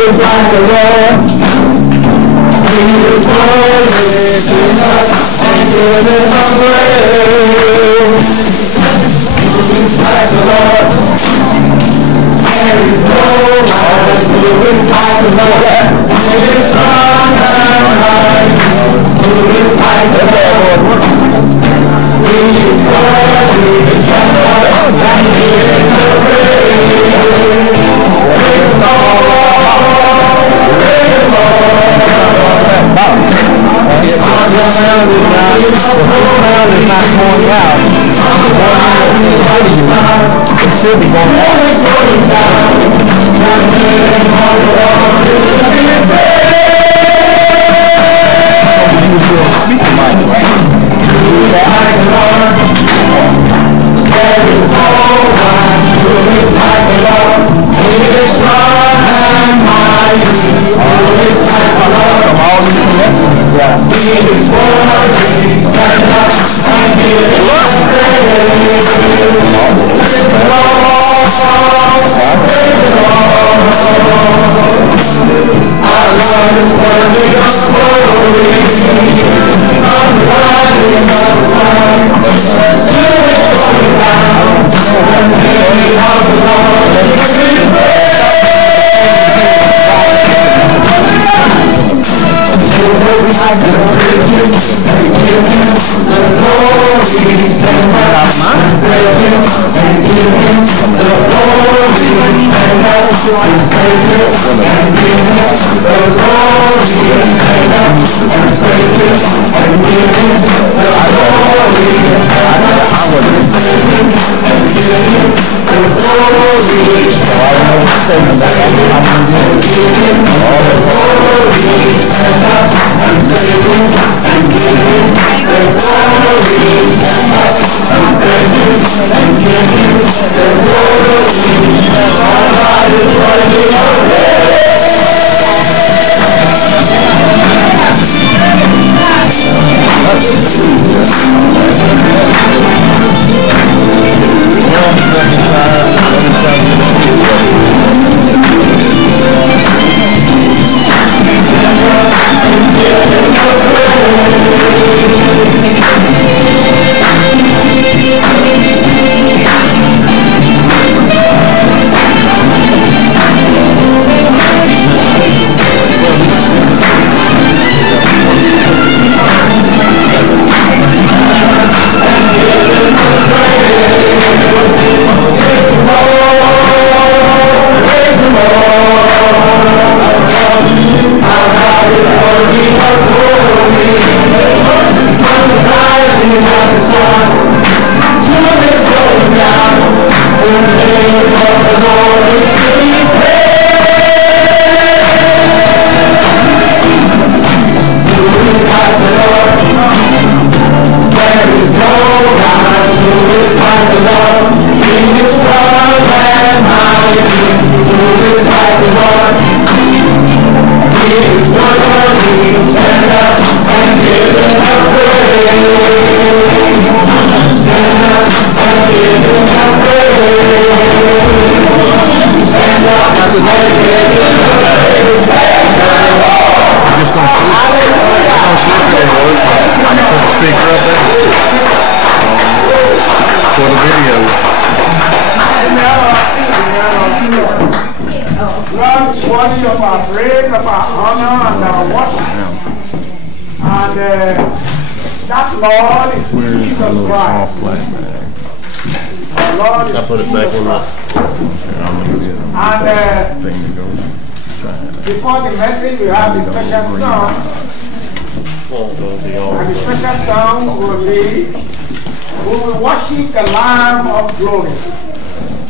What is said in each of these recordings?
is like the Lord. He is worthy to us and give him a praise. Who is like the Lord? There is no one who is like the Lord. He is strong and mighty. Who is like the Lord? He is worthy to stand up and give him a praise. Praise the Lord. Praise the Lord. If the sound is not going out, it should be going out. Use your speaker mic, right? Like the Lord, there is no one who is like the Lord. He is strong and mighty. Who is like the Lord? He is worthy. Stand up and give him praise. Praise the Lord. Praise the Lord. Our Lord is worthy of glory. From the rising of the sun to its going down, the name of the Lord is to be praised. And give him the glory. Stand up and praise him. And give him the glory. Stand up and praise him. And give him the glory. Stand up and praise him. And give him the glory. Stand up and praise him. And give him the glory. Stand up and praise him. And give him the glory. Stand up and praise him. And give him the glory. Stand up and praise him. And give him the glory. Our God is worthy of praise. Before the message, we have the special song. And the special song will be, we will worship the Lamb of Glory.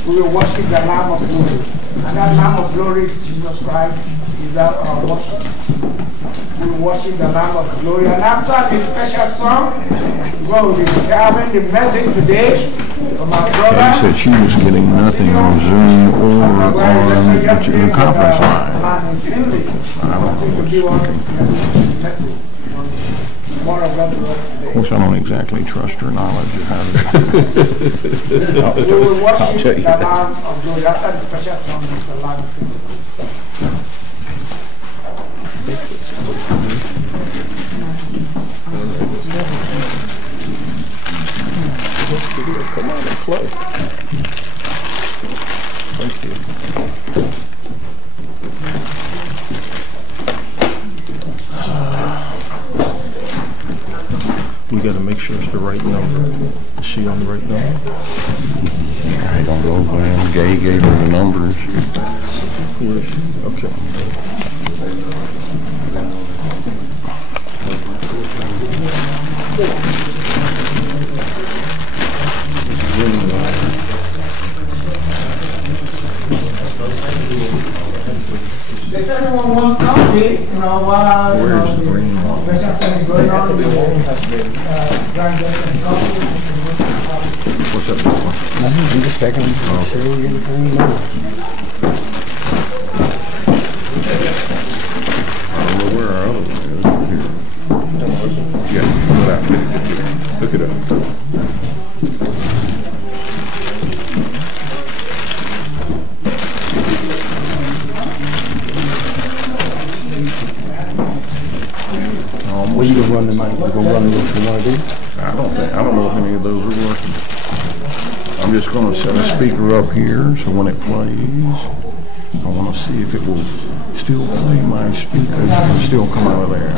We will worship the Lamb of Glory. And that Lamb of Glory is Jesus Christ, is our worship. We will worship the Lamb of Glory. And after this special song, we will be having the message today from our brother. She said she was getting nothing on Zoom or on the conference line. Lani Finley, to give us his message. More of God today. Of course, I don't exactly trust her knowledge of how to We will worship the Lamb of Glory after the special song, Mr. Lani Finley. We got to make sure it's the right number. Is she on the right number? I don't know, man. Gay gave her the numbers. Okay. If everyone wants coffee, Where's the green one? there's something going on. What's up? Nothing, I'm just checking. Sure we get the green one. I don't know where our other one is. Here. Yeah, pull it out. Look it up. Well, you gonna run the mic, you gonna run what you wanna do? I don't know if any of those are working. I'm just gonna set a speaker up here so when it plays, I wanna see if it will still play my speakers and still come out of there.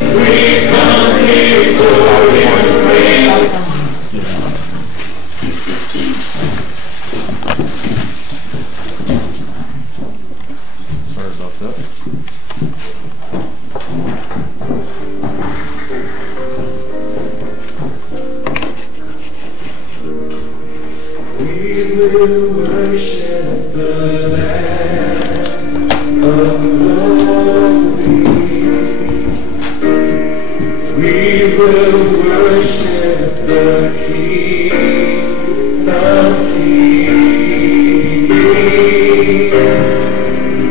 We come here for you. Sorry about that. We will worship the Lamb of glory. We will worship the King of kings.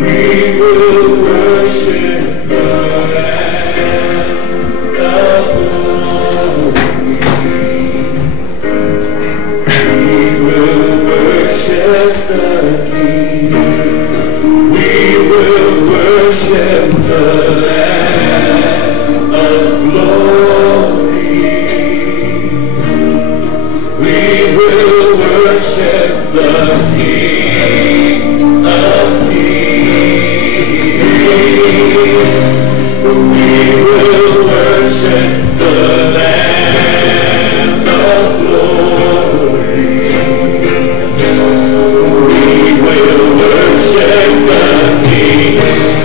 We will worship the Lamb of glory. We will worship the King. We will worship the Lamb of glory. We will worship the King of kings. We will worship the Lamb of glory. We will worship the King,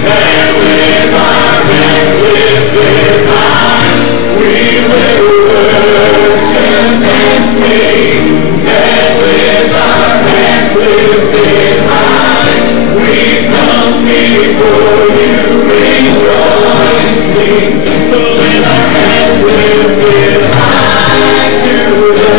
and with our hands lifted high, we will worship and sing. And with our hands lifted high, we come before you rejoicing. With our hands lifted high to the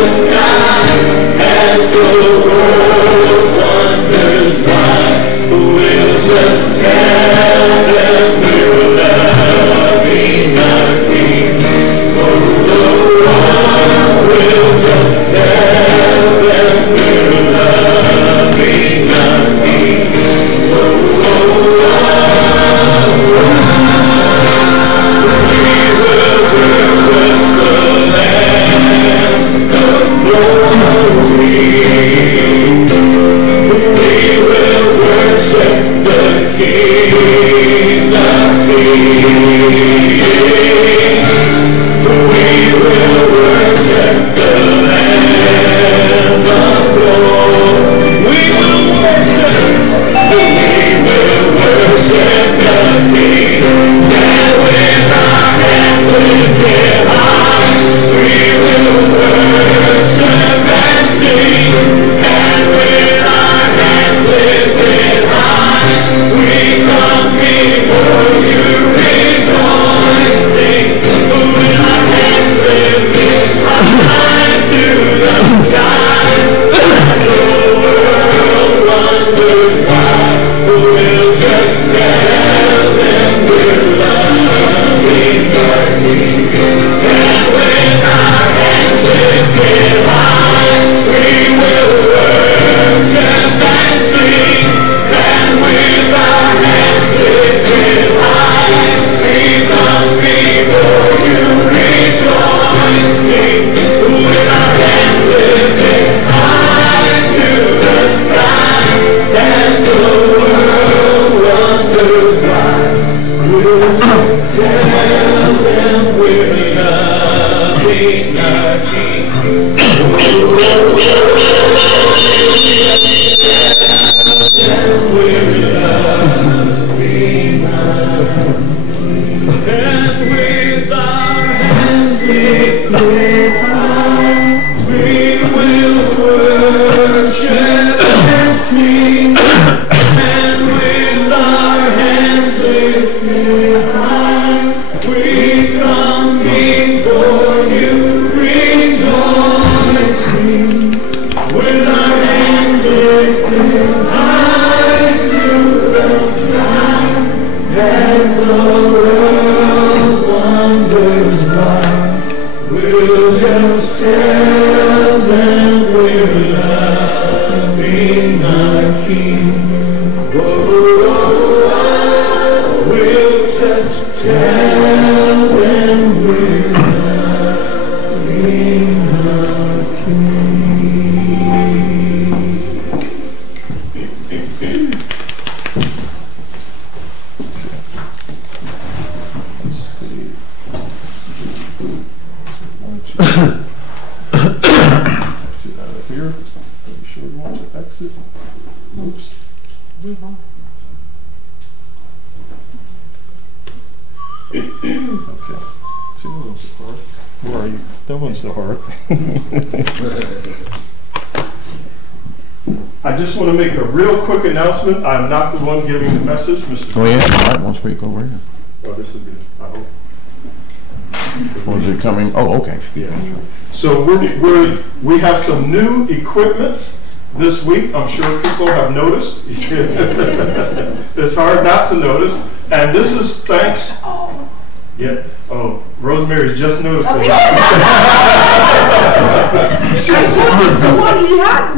just tell them we're loving our King. We're loving our King. And with our hands lifted high, we will worship and sing. And with our hands lifted high, we come before you rejoicing. With our hands lifted high to the sky, as the world wonders why, we'll just tell them we're loving our King. Whoa, we'll just tell them we're loving our King. Let's see. Exit out of here. Pretty sure we want to exit. Oops. Okay. See, that one's so hard. Where are you? That one's so hard. I just want to make a real quick announcement. I'm not the one giving the message, Mr. Oh, yeah, I might want to speak over here. Oh, this is good. I hope. Was it coming? Oh, okay. Yeah. So we have some new equipment this week. I'm sure people have noticed. It's hard not to notice. And this is thanks. Yeah. Oh, Rosemary's just noticing. That's the one he has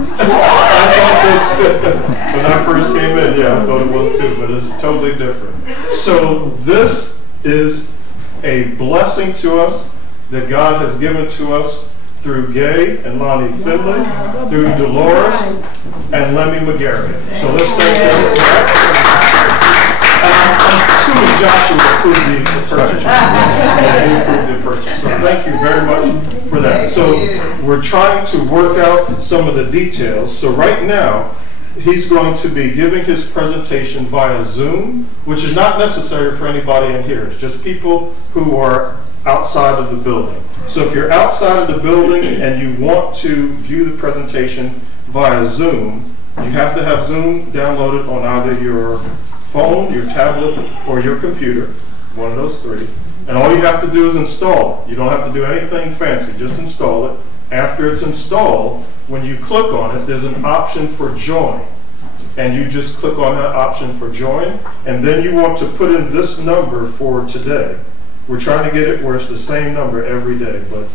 When I first came in, yeah, I thought it was too, but it's totally different. So this is a blessing to us that God has given to us through Gay and Lani Finley, through Dolores and Lemmy McGarry. So let's thank them for that. I'm assuming Joshua approved the purchase. Yeah, he approved the purchase. So thank you very much for that. So we're trying to work out some of the details. So right now, he's going to be giving his presentation via Zoom, which is not necessary for anybody in here. It's just people who are outside of the building. So if you're outside of the building and you want to view the presentation via Zoom, you have to have Zoom downloaded on either your phone, your tablet, or your computer, one of those three. And all you have to do is install it. You don't have to do anything fancy, just install it. After it's installed, when you click on it, there's an option for join. And you just click on that option for join, and then you want to put in this number for today. We're trying to get it where it's the same number every day, but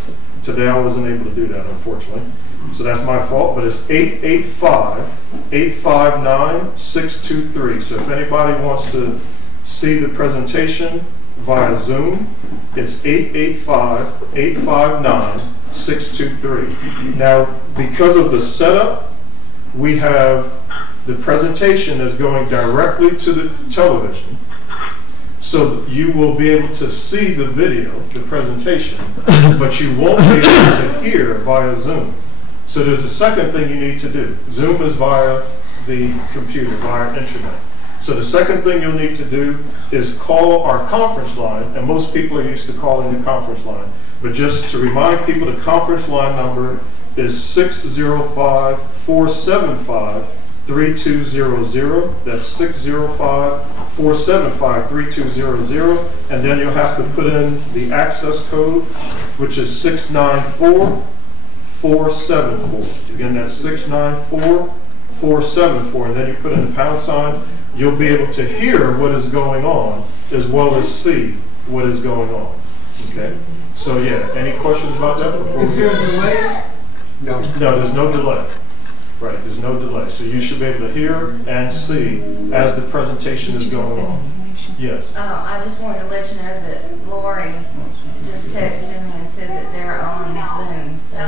today I wasn't able to do that, unfortunately. So that's my fault, but it's 885-859-623. So if anybody wants to see the presentation via Zoom, it's 885-859-623. Now, because of the setup, we have the presentation is going directly to the television. So you will be able to see the video, the presentation, but you won't be able to hear via Zoom. So there's a second thing you need to do. Zoom is via the computer, via internet. So the second thing you'll need to do is call our conference line, and most people are used to calling the conference line. But just to remind people, the conference line number is 605-475-3200. That's 605-475-3200. And then you'll have to put in the access code, which is 694-474. Again, that's 694-474. And then you put in the pound sign. You'll be able to hear what is going on as well as see what is going on. Okay? So yeah, any questions about that? Is there a delay? No, there's no delay. Right, there's no delay. So you should be able to hear and see as the presentation is going on. Yes. I just wanted to let you know that Lori just texted me and said that they're on Zoom, so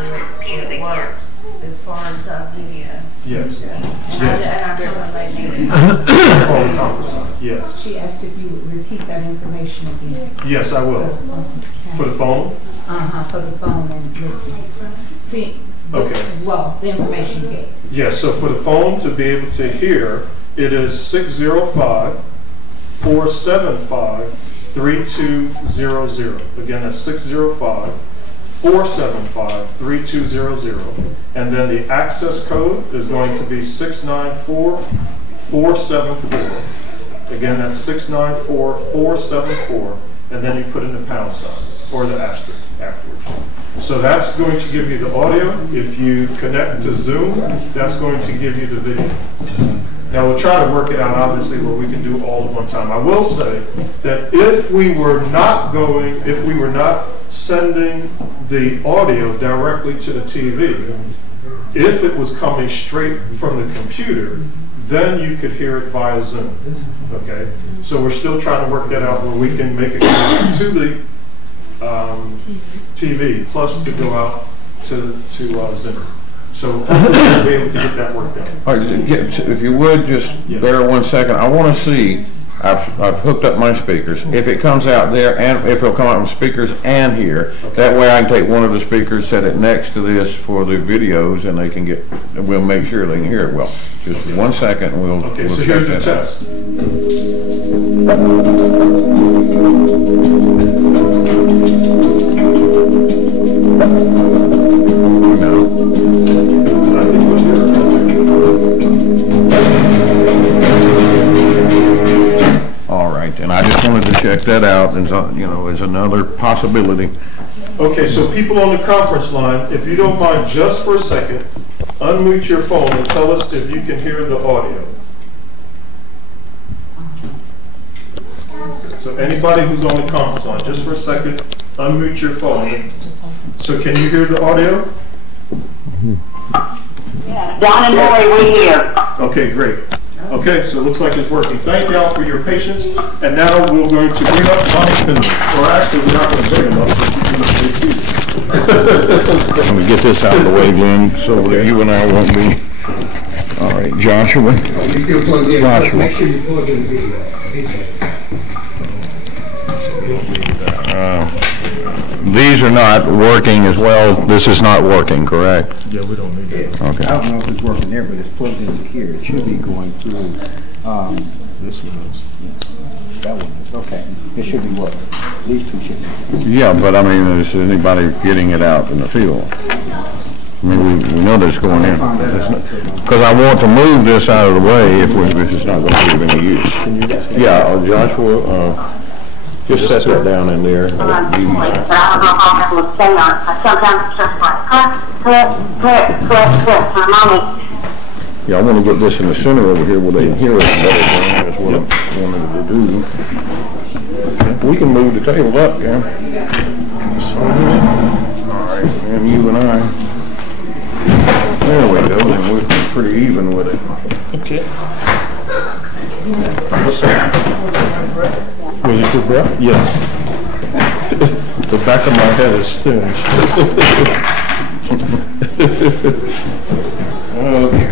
it works as far as video. Yes. And I told them they needed Call the conference line. Yes. She asked if you would repeat that information again. Yes, I will. For the phone? For the phone and listen. See, Okay. well, the information you gave. Yes, so for the phone to be able to hear, it is 605-475-3200. Again, that's 605-475-3200. And then the access code is going to be 694-474. Again, that's 694-474. And then you put in the pound sign or the asterisk afterwards. So that's going to give you the audio. If you connect to Zoom, that's going to give you the video. Now we'll try to work it out, obviously, where we can do all at one time. I will say that if we were not sending the audio directly to the TV, if it was coming straight from the computer, then you could hear it via Zoom. Okay? So we're still trying to work that out where we can make it to the TV, plus to go out to Zoom. So we'll be able to get that worked out. All right, if you would, just bear 1 second. I want to see, I've hooked up my speakers. If it comes out there, and if it'll come out from speakers and here, that way I can take one of the speakers, set it next to this for the videos, and they can get, we'll make sure they can hear it well. Just 1 second, and we'll Okay, we'll so check here's the that out. test. All right, and I just wanted to check that out, and as another possibility. Okay, so people on the conference line, if you don't mind, just for a second, unmute your phone and tell us if you can hear the audio. So anybody who's on the conference line, just for a second, unmute your phone. So can you hear the audio? Don and Lori, we hear. Okay, great. Okay, so it looks like it's working. Thank y'all for your patience. And now we're going to bring up Lani Finley. Or actually, we're not going to bring him up. Let me get this out of the way, Glenn, so that you and I won't be. All right, Joshua. Joshua. Make sure you plug in the video. These are not working as well. This is not working, correct? Yeah, we don't need that. Okay. I don't know if it's working there, but it's plugged into here. It should be going through. This one is. That one is, okay. It should be working. These two should be. Yeah, but I mean, is anybody getting it out in the field? I mean, we know that's going in. Because I want to move this out of the way if it's not going to be of any use. Yeah, Joshua, just set that down in there. I don't know how that will stay on. Sometimes it's just like, click for a moment. Yeah, I want to get this in the center over here where they can hear us better. That's what I wanted to do. We can move the table up, Cam. All right, and you and I. There we go, and we're pretty even with it. Okay. What's that? Was it your breath? Yes. The back of my head is singed. Okay.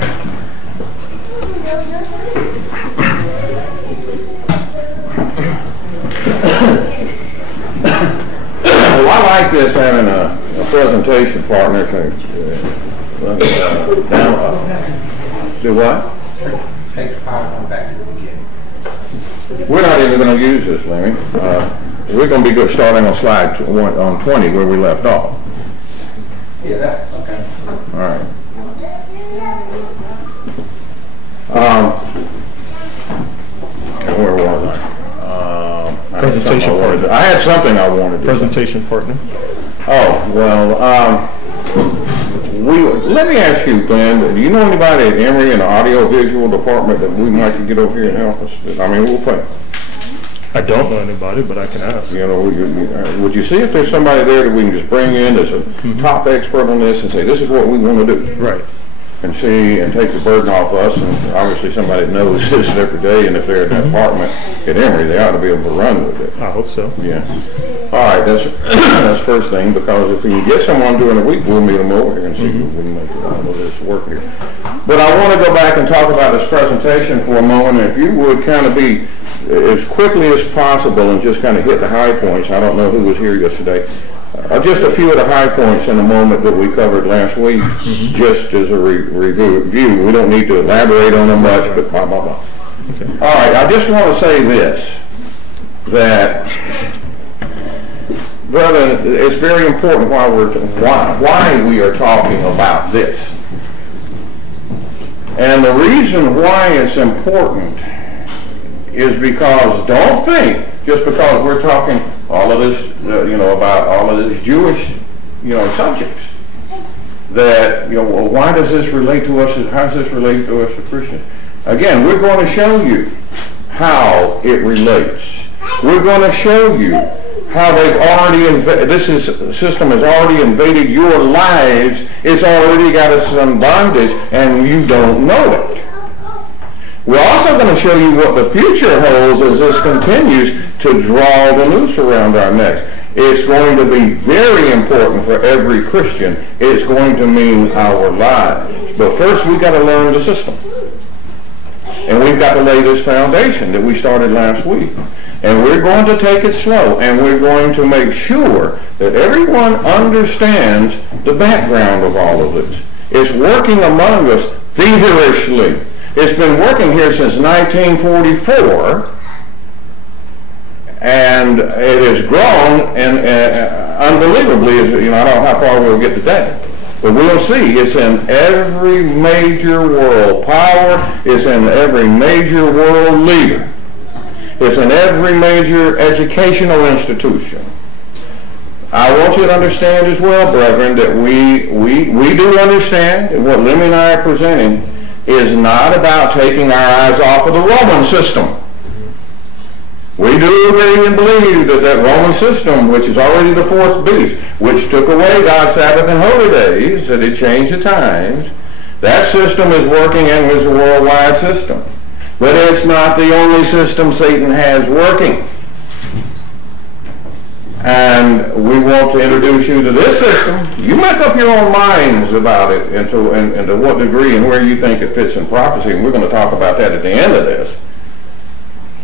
Well, I like this having a presentation partner to do what? Take the PowerPoint back to the beginning. We're not even going to use this, Lenny. We're going to be good starting on slide on 20 where we left off. Yeah, that's okay. All right. Where was I? Presentation partner. I had something I wanted to Presentation partner. Oh, well, let me ask you, Glenn, do you know anybody at Emory in the audio-visual department that we might get over here and help us? I mean, we'll pay. I don't know anybody, but I can ask. You know, would you see if there's somebody there that we can just bring in that's a top expert on this and say, this is what we want to do? Right. And see, and take the burden off us, and obviously somebody that knows this every day, and if they're in that department at Emory, they ought to be able to run with it. I hope so. Yeah. All right, that's first thing, because if we can get someone during the week, we'll meet them over here and see if we can make all of this work here. But I want to go back and talk about this presentation for a moment. If you would kind of be as quickly as possible and just kind of hit the high points. I don't know who was here yesterday. Just a few of the high points in the moment that we covered last week, just as a review. We don't need to elaborate on them much, but blah, blah, blah. Okay. All right, I just want to say this, that, brother, it's very important why we are talking about this. And the reason why it's important is because don't think, just because we're talking all of this, about all of these Jewish, subjects, that, well, why does this relate to us? How does this relate to us as Christians? Again, we're going to show you how it relates. We're going to show you how they've already system has already invaded your lives. It's already got us in bondage, and you don't know it. We're also going to show you what the future holds as this continues to draw the noose around our necks. It's going to be very important for every Christian. It's going to mean our lives. But first, we've got to learn the system. And we've got to lay this foundation that we started last week. And we're going to take it slow, and we're going to make sure that everyone understands the background of all of this. It's working among us feverishly. It's been working here since 1944, and it has grown and unbelievably. I don't know how far we'll get today, but we'll see. It's in every major world power. It's in every major world leader. It's in every major educational institution. I want you to understand as well, brethren, that we do understand that what Lemmy and I are presenting is not about taking our eyes off of the Roman system. We do agree and believe that that Roman system, which is already the fourth beast, which took away God's Sabbath and holy days, that it changed the times, that system is working and is a worldwide system. But it's not the only system Satan has working. And we want to introduce you to this system. You make up your own minds about it and to what degree and where you think it fits in prophecy. And we're going to talk about that at the end of this.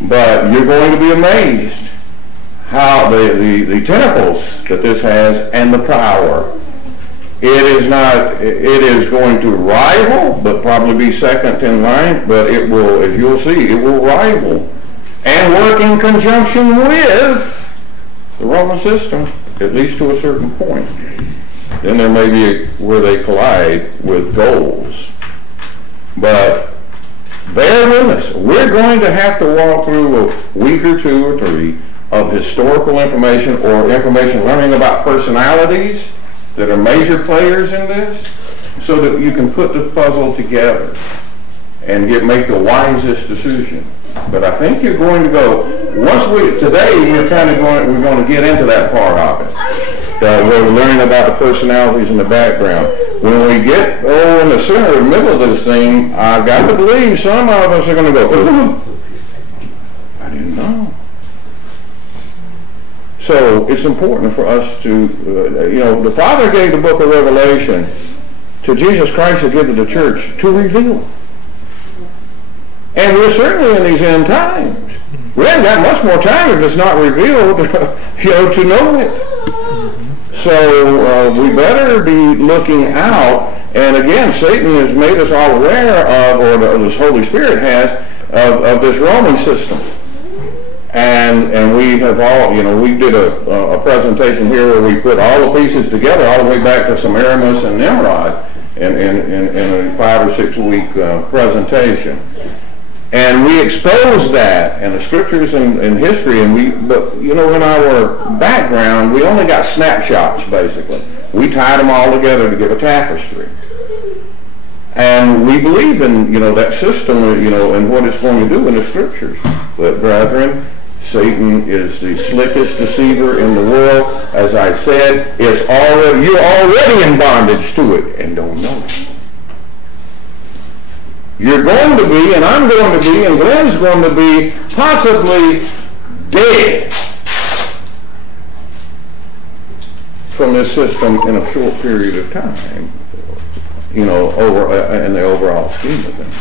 But you're going to be amazed how the tentacles that this has and the power. It is going to rival, but probably be second in line, but it will, as you'll see, it will rival and work in conjunction with the Roman system, at least to a certain point. Then there may be where they collide with goals. But bear with us. We're going to have to walk through a week or two or three of historical information or information learning about personalities that are major players in this, so that you can put the puzzle together and make the wisest decision. But I think you're going to go, today we're going to get into that part of it. We're learning about the personalities in the background. When we get in the center, middle of this thing, I've got to believe some of us are going to go, I didn't know. So it's important for us to, the Father gave the book of Revelation to Jesus Christ to give to the church to reveal. And we're certainly in these end times. We haven't got much more time if it's not revealed, to know it. So we better be looking out. And again, Satan has made us all aware of, or the Holy Spirit has, of this Roman system. And we have all, we did a presentation here where we put all the pieces together all the way back to Semiramis and Nimrod in a 5 or 6 week presentation. And we exposed that in the scriptures and history, but in our background, we only got snapshots, basically. We tied them all together to give a tapestry. And we believe in, that system, and what it's going to do in the scriptures. But brethren, Satan is the slickest deceiver in the world. As I said, you're already in bondage to it and don't know it. You're going to be, and I'm going to be, and Glenn's going to be possibly dead from this system in a short period of time. you know, in the overall scheme of things.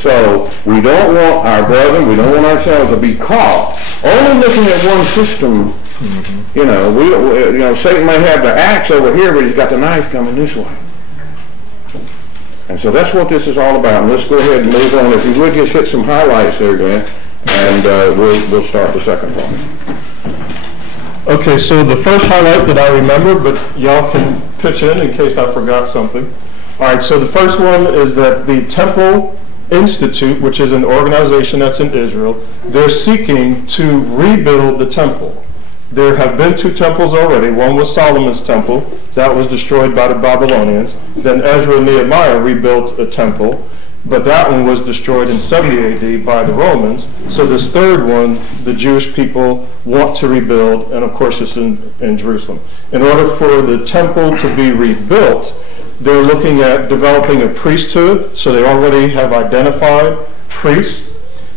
So we don't want our brethren, we don't want ourselves to be caught only looking at one system. You know, Satan may have the axe over here, but he's got the knife coming this way. And so that's what this is all about. And let's go ahead and move on. If you would just hit some highlights there, Glenn, and we'll start the second one. Okay, so the first highlight that I remember, but y'all can pitch in case I forgot something. All right, so the first one is that the Temple Institute, which is an organization that's in Israel, they're seeking to rebuild the temple. There have been 2 temples already. One was Solomon's temple. That was destroyed by the Babylonians. Then Ezra and Nehemiah rebuilt a temple, but that one was destroyed in 70 AD by the Romans. So this third one, the Jewish people want to rebuild, and of course it's in Jerusalem. In order for the temple to be rebuilt, they're looking at developing a priesthood, so they already have identified priests.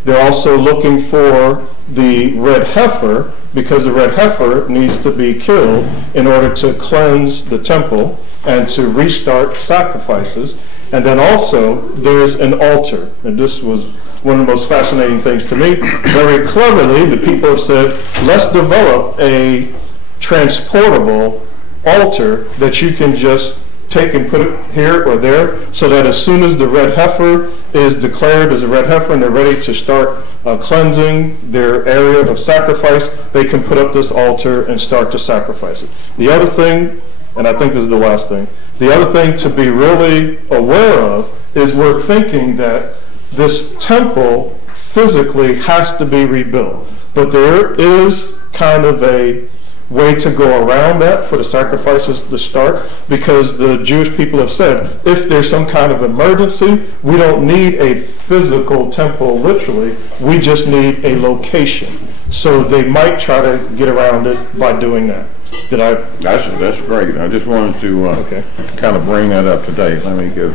They're also looking for the red heifer, because the red heifer needs to be killed in order to cleanse the temple and to restart sacrifices. And then also there's an altar, and this was one of the most fascinating things to me. Very cleverly, the people have said, let's develop a transportable altar that you can just take and put it here or there, so that as soon as the red heifer is declared as a red heifer and they're ready to start cleansing their area of sacrifice, they can put up this altar and start to sacrifice it. The other thing, and I think this is the last thing, the other thing to be really aware of is we're thinking that this temple physically has to be rebuilt, but there is kind of a way to go around that for the sacrifices to start, because the Jewish people have said if there's some kind of emergency, we don't need a physical temple literally, we just need a location. So they might try to get around it by doing that. That's great. I just wanted to kind of bring that up to date. Let me go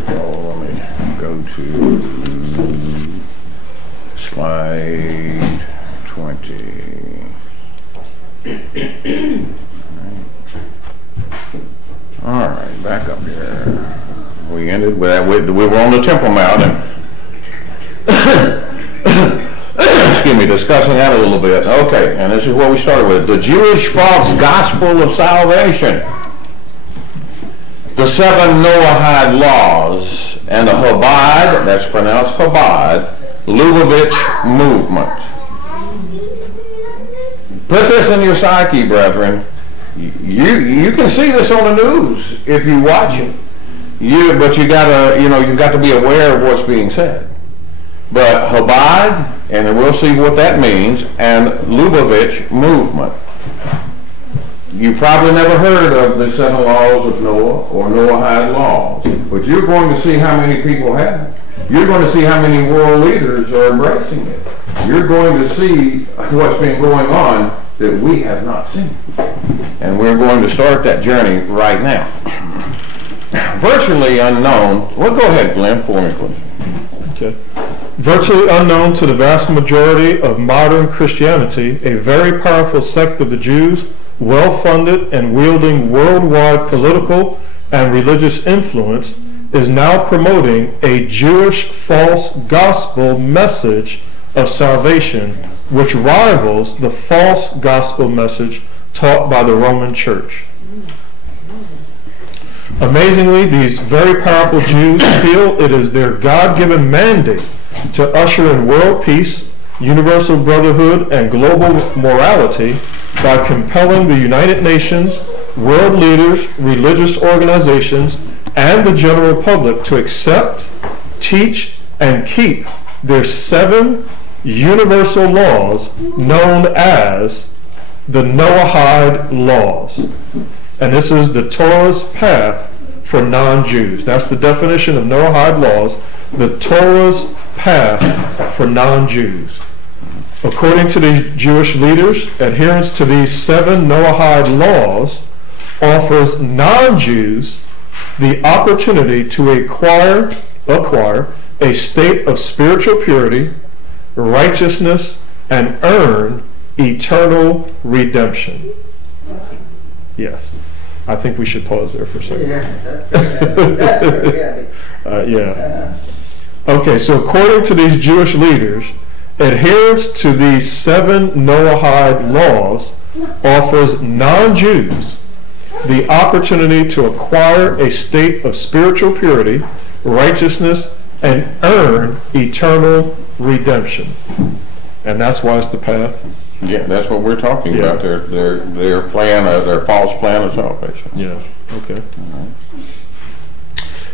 to slide 20. All right, back up here. We ended with that. We were on the Temple Mount, and excuse me, discussing that a little bit. Okay, and this is what we started with: the Jewish false gospel of salvation, the 7 Noahide laws, and the Chabad, that's pronounced Chabad, Lubavitch movement. Put this in your psyche, brethren. You can see this on the news if you watch it. But you gotta, you've got to be aware of what's being said. But Chabad, and we'll see what that means, and Lubavitch movement. You probably never heard of the 7 laws of Noah or Noahide laws, but you're going to see how many people have it. You're going to see how many world leaders are embracing it. You're going to see what's been going on that we have not seen. And we're going to start that journey right now. Virtually unknown. Well, go ahead, Glenn, for me, please. Okay. Virtually unknown to the vast majority of modern Christianity, a very powerful sect of the Jews, well-funded and wielding worldwide political and religious influence, is now promoting a Jewish false gospel message of salvation, which rivals the false gospel message taught by the Roman Church. Amazingly, these very powerful Jews feel it is their God-given mandate to usher in world peace, universal brotherhood, and global morality by compelling the United Nations, world leaders, religious organizations, and the general public to accept, teach, and keep their 7 universal laws known as the Noahide laws. And this is the Torah's path for non-Jews. That's the definition of Noahide laws, the Torah's path for non-Jews. According to these Jewish leaders, adherence to these 7 Noahide laws offers non-Jews the opportunity to acquire a state of spiritual purity, righteousness, and earn eternal redemption. Yes. I think we should pause there for a second. That's pretty heavy. Yeah. Okay, so according to these Jewish leaders, adherence to these 7 Noahide laws offers non-Jews the opportunity to acquire a state of spiritual purity, righteousness, and earn eternal redemption. And that's why it's the path. Yeah, that's what we're talking about. Their plan, their false plan of salvation. Yeah. Okay.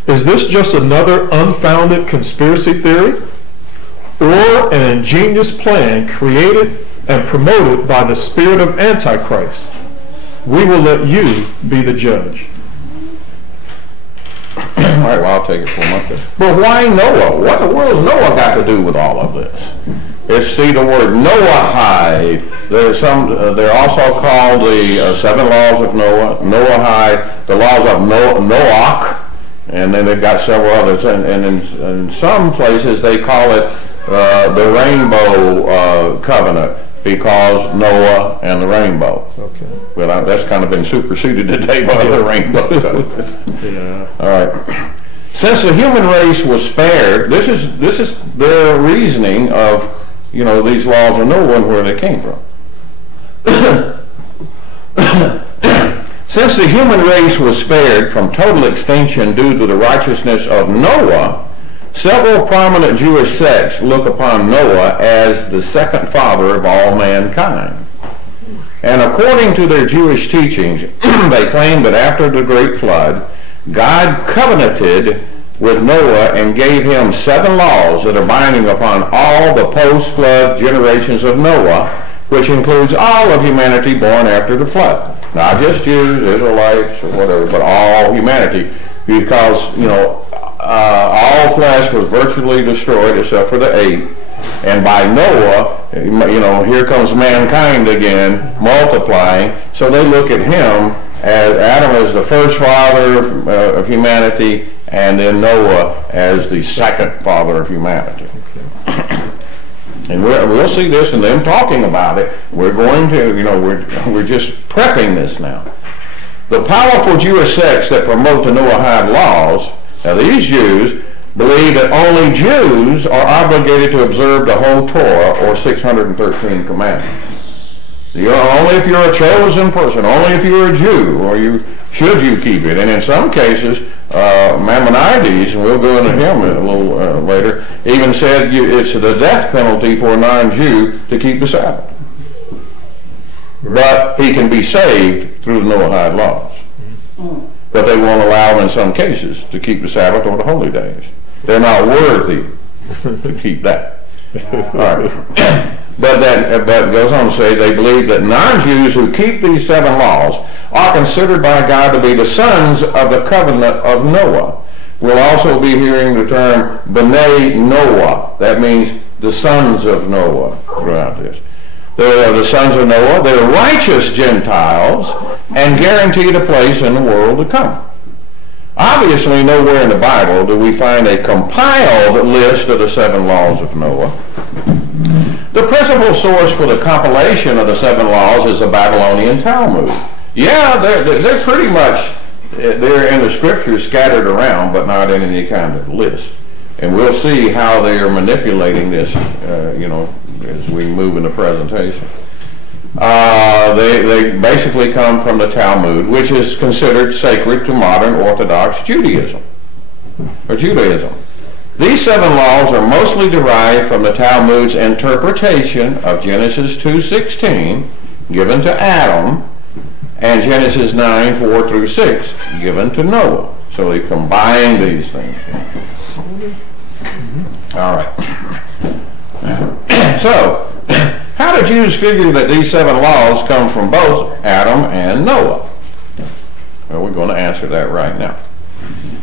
Is this just another unfounded conspiracy theory, or an ingenious plan created and promoted by the spirit of Antichrist? We will let you be the judge. All right, well, I'll take it for a month. But why Noah? What in the world has Noah got to do with all of this? See the word Noahide. They're also called the 7 laws of Noah, Noahide, the laws of Noach, and then they've got several others. And in some places they call it the Rainbow Covenant, because Noah and the rainbow. Okay. Well, that's kind of been superseded today by the Rainbow Covenant. Yeah. All right. Since the human race was spared, this is their reasoning of, these laws of Noah and where they came from. Since the human race was spared from total extinction due to the righteousness of Noah, several prominent Jewish sects look upon Noah as the second father of all mankind. And according to their Jewish teachings, they claim that after the great flood, God covenanted with Noah and gave him 7 laws that are binding upon all the post-flood generations of Noah, which includes all of humanity born after the flood. Not just Jews, Israelites, or whatever, but all humanity. Because, all flesh was virtually destroyed except for the 8. And by Noah, here comes mankind again, multiplying. So they look at him as Adam as the first father of humanity, and then Noah as the second father of humanity. Okay. And we'll see this and them talking about it. We're going to, we're just prepping this now. The powerful Jewish sects that promote the Noahide laws, now these Jews believe that only Jews are obligated to observe the whole Torah, or 613 commandments. Only if you're a chosen person, only if you're a Jew, should you keep it. And in some cases, Maimonides, and we'll go into him a little later, even said it's the death penalty for a non-Jew to keep the Sabbath. But he can be saved through the Noahide laws. But they won't allow him in some cases to keep the Sabbath or the holy days. They're not worthy to keep that. All right. But that goes on to say they believe that non-Jews who keep these 7 laws are considered by God to be the sons of the covenant of Noah. We'll also be hearing the term B'nai Noah. That means the sons of Noah throughout this. They are the sons of Noah. They're righteous Gentiles and guaranteed a place in the world to come. Obviously, nowhere in the Bible do we find a compiled list of the 7 laws of Noah. The principal source for the compilation of the 7 laws is the Babylonian Talmud. Yeah, they're pretty much, they're in the scriptures scattered around, but not in any kind of list. And we'll see how they are manipulating this, as we move in the presentation. They basically come from the Talmud, which is considered sacred to modern Orthodox Judaism. These 7 laws are mostly derived from the Talmud's interpretation of Genesis 2:16, given to Adam, and Genesis 9:4 through 6, given to Noah. So they combine these things. All right. So, how do Jews figure that these 7 laws come from both Adam and Noah? Well, we're going to answer that right now.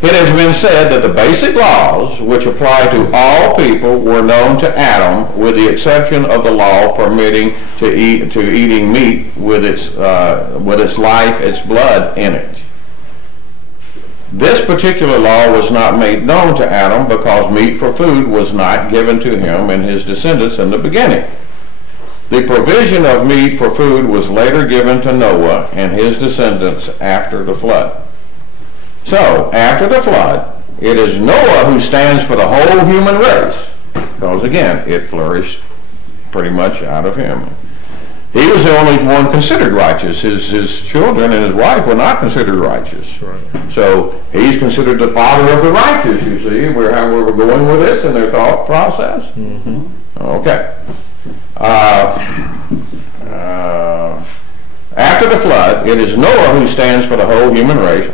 It has been said that the basic laws, which apply to all people, were known to Adam, with the exception of the law permitting eating meat with its life, its blood in it. This particular law was not made known to Adam because meat for food was not given to him and his descendants in the beginning. The provision of meat for food was later given to Noah and his descendants after the flood. So, after the flood, it is Noah who stands for the whole human race, because again, it flourished pretty much out of him. He was the only one considered righteous. His children and his wife were not considered righteous. Right. So he's considered the father of the righteous, you see, how we're going with this in their thought process. Mm-hmm. Okay. After the flood, it is Noah who stands for the whole human race,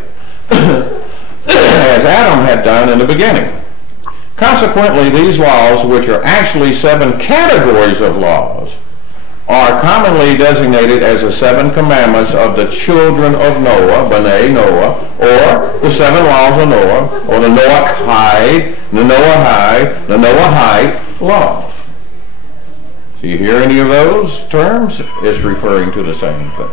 as Adam had done in the beginning. Consequently, these laws, which are actually 7 categories of laws, are commonly designated as the 7 commandments of the children of Noah, B'nai Noah, or the 7 laws of Noah, or the Noahide, the Noahide laws. So you hear any of those terms? It's referring to the same thing.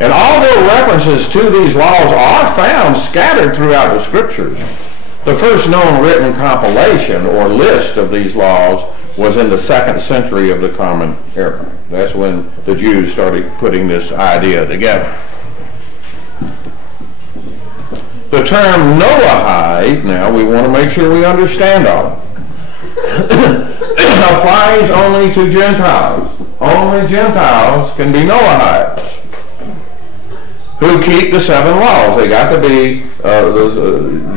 And although references to these laws are found scattered throughout the scriptures, the first known written compilation or list of these laws was in the 2nd century of the Common Era. That's when the Jews started putting this idea together. The term Noahide, now we want to make sure we understand all of it, applies only to Gentiles. Only Gentiles can be Noahides who keep the 7 laws. They got to be those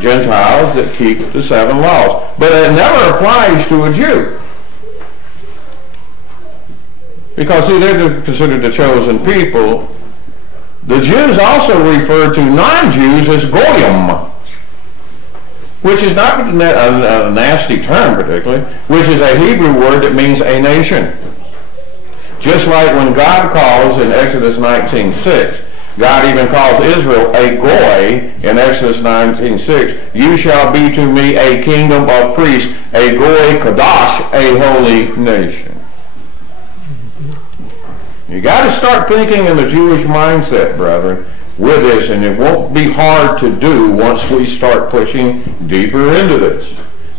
Gentiles that keep the 7 laws. But it never applies to a Jew. Because, see, they're considered the chosen people. The Jews also refer to non-Jews as goyim, which is not a nasty term particularly, which is a Hebrew word that means a nation. Just like when God calls in Exodus 19:6, God even calls Israel a goy in Exodus 19:6. You shall be to me a kingdom of priests, a goy kadosh, a holy nation. You got to start thinking in the Jewish mindset, brethren, with this, and it won't be hard to do once we start pushing deeper into this,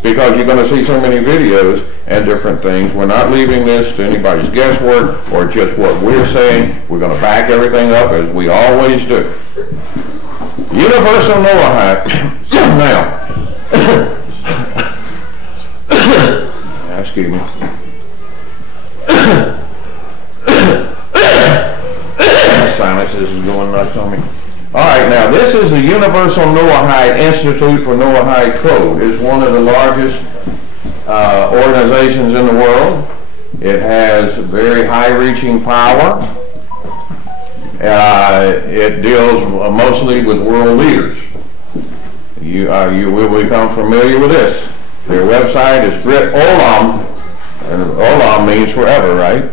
because you're going to see so many videos and different things. We're not leaving this to anybody's guesswork or just what we're saying. We're going to back everything up as we always do. Universal Noahide. Now, excuse me. Sinuses is going nuts on me. All right, now this is the Universal Noahide Institute for Noahide Code. It's one of the largest organizations in the world. It has very high-reaching power. It deals mostly with world leaders. You will become familiar with this. Their website is Brit Olam, and Olam means forever, right?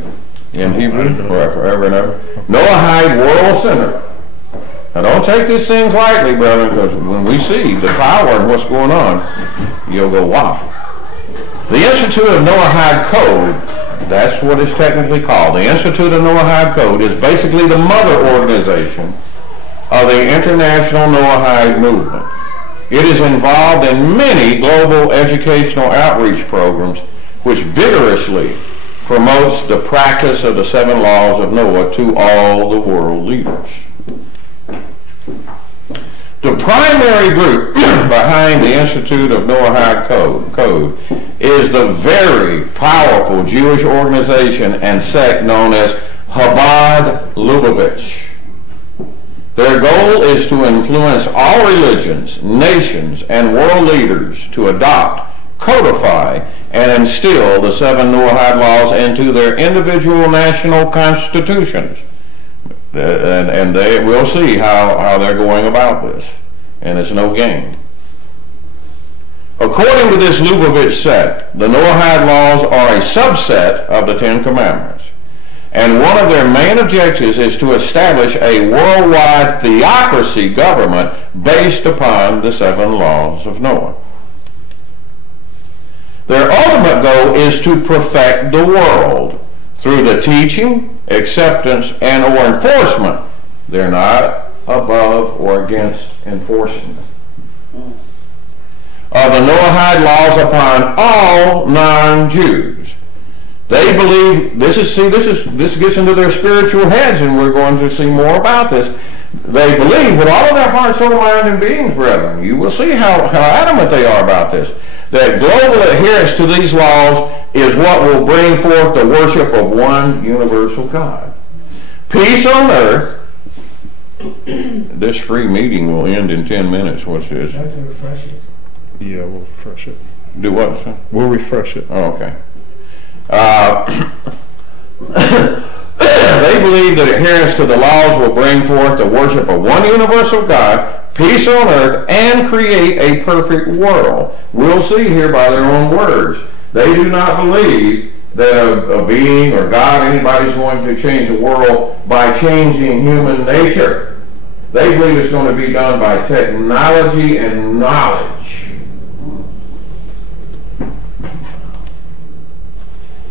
In Hebrew, forever and ever. Noahide World Center. Now don't take these things lightly, brethren, because when we see the power and what's going on, you'll go, wow. The Institute of Noahide Code, that's what it's technically called. The Institute of Noahide Code is basically the mother organization of the International Noahide Movement. It is involved in many global educational outreach programs which vigorously promotes the practice of the 7 laws of Noah to all the world leaders. The primary group behind the Institute of Noahide Code is the very powerful Jewish organization and sect known as Chabad Lubavitch. Their goal is to influence all religions, nations, and world leaders to adopt, codify, and instill the 7 Noahide laws into their individual national constitutions. And they will see how they're going about this. And it's no game. According to this Lubavitch sect, the Noahide laws are a subset of the 10 Commandments. And one of their main objectives is to establish a worldwide theocracy government based upon the 7 laws of Noah. Their ultimate goal is to perfect the world through the teaching, acceptance, and or enforcement. They're not above or against enforcing them. Of the Noahide laws upon all non-Jews. They believe, this gets into their spiritual heads, and we're going to see more about this. They believe with all of their heart, soul, mind, and beings, brethren. You will see how adamant they are about this. That global adherence to these laws is what will bring forth the worship of one universal God. Peace on earth. This free meeting will end in 10 minutes. What's this? I can refresh it. Yeah, we'll refresh it. Do what, sir? We'll refresh it. Oh, okay. They believe that adherence to the laws will bring forth the worship of one universal God, peace on earth, and create a perfect world. We'll see here by their own words. They do not believe that a being or God, anybody's going to change the world by changing human nature. They believe it's going to be done by technology and knowledge.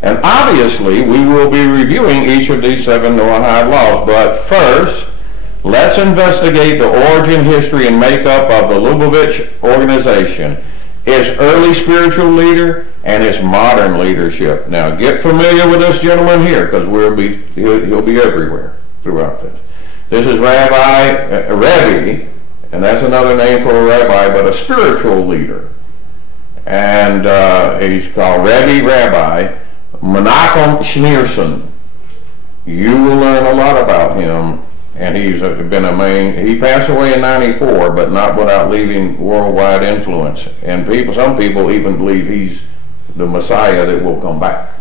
And obviously, we will be reviewing each of these 7 Noahide laws. But first, let's investigate the origin, history, and makeup of the Lubavitch organization, its early spiritual leader, and its modern leadership. Now, get familiar with this gentleman here, because he'll be everywhere throughout this. This is Rebbe, and that's another name for a rabbi, but a spiritual leader. And he's called Rebbe Rabbi Menachem Schneerson. You will learn a lot about him, and he's he passed away in 94, but not without leaving worldwide influence. And some people even believe he's the Messiah that will come back.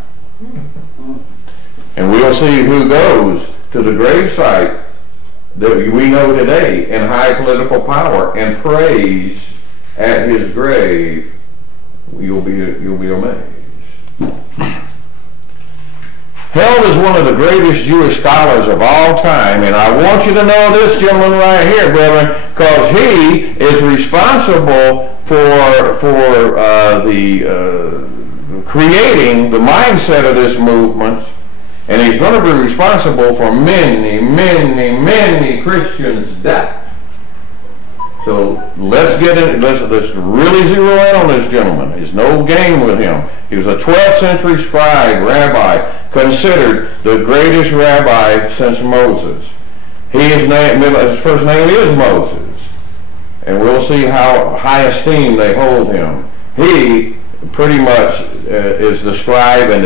And we'll see who goes to the gravesite that we know today in high political power and prays at his grave. You'll be amazed. Held is one of the greatest Jewish scholars of all time, and I want you to know this gentleman right here, brethren, because he is responsible for creating the mindset of this movement, and he's going to be responsible for many, many, many Christians' death. So let's get in. Let's really zero in on this gentleman. There's no game with him. He was a 12th century scribe, rabbi, considered the greatest rabbi since Moses. His first name is Moses, and we'll see how high esteem they hold him. He pretty much is the scribe and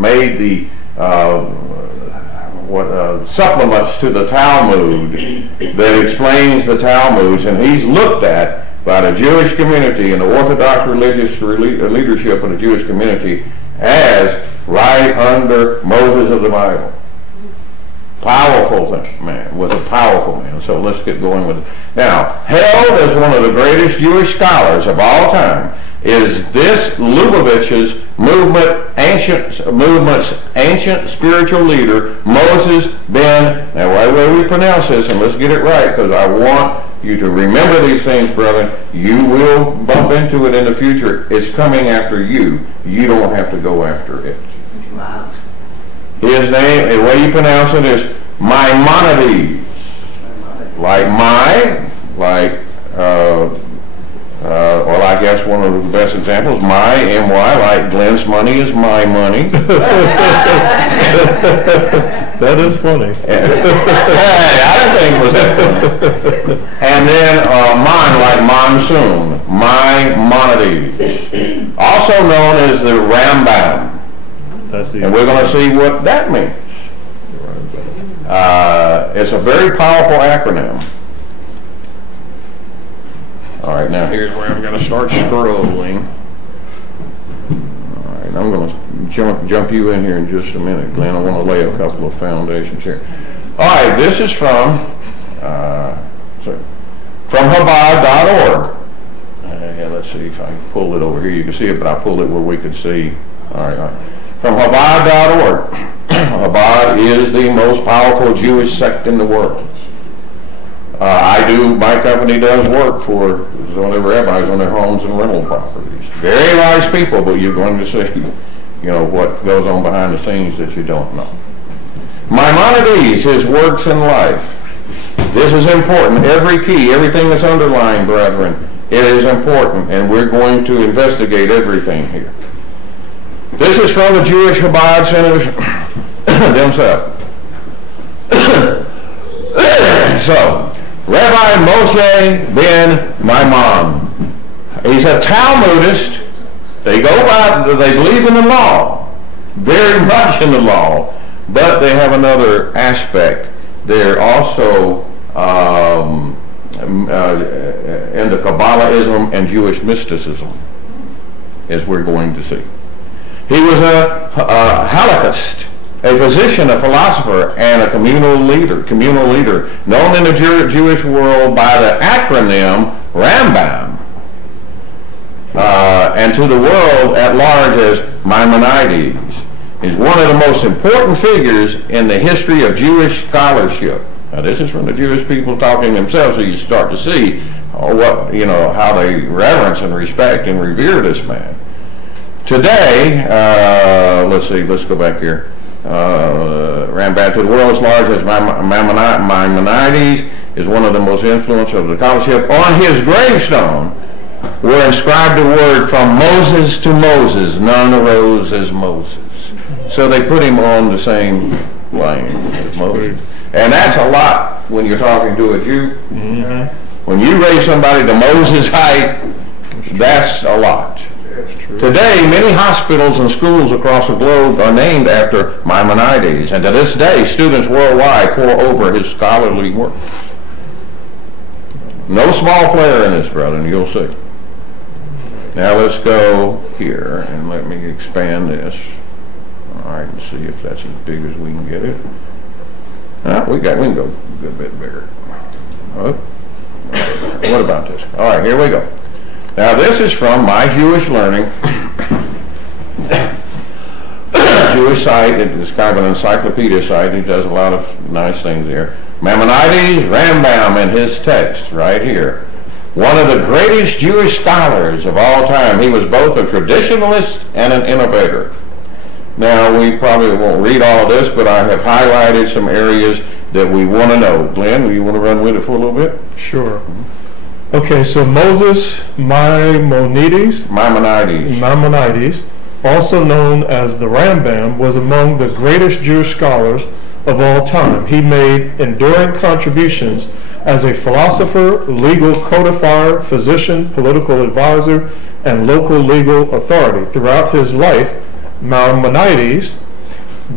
made the supplements to the Talmud that explains the Talmuds, and he's looked at by the Jewish community and the Orthodox religious leadership of the Jewish community as right under Moses of the Bible. Powerful thing, man. Was a powerful man. So let's get going with it. Now, held as one of the greatest Jewish scholars of all time is this Lubavitch's movement's ancient spiritual leader, Moses ben, now why will we pronounce this, and let's get it right, because I want you to remember these things, brethren. You will bump into it in the future. It's coming after you. You don't have to go after it. Wow. His name, the way you pronounce it, is Maimonides. Well, I guess one of the best examples, M-Y, like Glenn's money is my money. That is funny. Hey, I didn't think it was that funny. And then like monsoon, Maimonides, also known as the Rambam. And we're going to see what that means. It's a very powerful acronym. All right, now here's where I'm going to start scrolling. All right, I'm going to jump you in here in just a minute, Glenn. I want to lay a couple of foundations here. All right, this is from Chabad.org. Let's see if I can pull it over here. You can see it, but I pulled it where we could see. All right. From Chabad.org. Chabad is the most powerful Jewish sect in the world. My company does work for some of the rabbis on their homes and rental properties. Very nice people, but you're going to see, what goes on behind the scenes that you don't know. Maimonides, his works and life. This is important. Every key, everything that's underlined, brethren, it is important, and we're going to investigate everything here. This is from the Jewish Chabad Centers themselves. So, Rabbi Moshe ben Maimon. He's a Talmudist. They believe in the law, very much in the law, but they have another aspect. They're also into Kabbalahism and Jewish mysticism, as we're going to see. He was a halachist, a physician, a philosopher, and a communal leader, known in the Jewish world by the acronym Rambam, and to the world at large as Maimonides. He's one of the most important figures in the history of Jewish scholarship. Now, this is from the Jewish people talking themselves, so you start to see how they reverence and respect and revere this man. Today, let's go back here. Rambam, to the world as large as Maimonides, is one of the most influential of the scholarship. On his gravestone were inscribed the word "from Moses to Moses, none arose as Moses." So they put him on the same line as Moses. And that's a lot when you're talking to a Jew. Mm-hmm. When you raise somebody to Moses' height, that's a lot. Today, many hospitals and schools across the globe are named after Maimonides, and to this day, students worldwide pore over his scholarly works. No small player in this, brother, and you'll see. Now let's go here, and let me expand this. All right, let's see if that's as big as we can get it. We can go a good bit bigger. Oh. What about this? All right, here we go. Now this is from My Jewish Learning, Jewish site. It's kind of an encyclopedia site. He does a lot of nice things here. Maimonides, Rambam, and his text right here. One of the greatest Jewish scholars of all time. He was both a traditionalist and an innovator. Now, we probably won't read all of this, but I have highlighted some areas that we want to know. Glenn, you want to run with it for a little bit? Sure. Okay, so Moses Maimonides, also known as the Rambam, was among the greatest Jewish scholars of all time. He made enduring contributions as a philosopher, legal codifier, physician, political advisor, and local legal authority. Throughout his life, Maimonides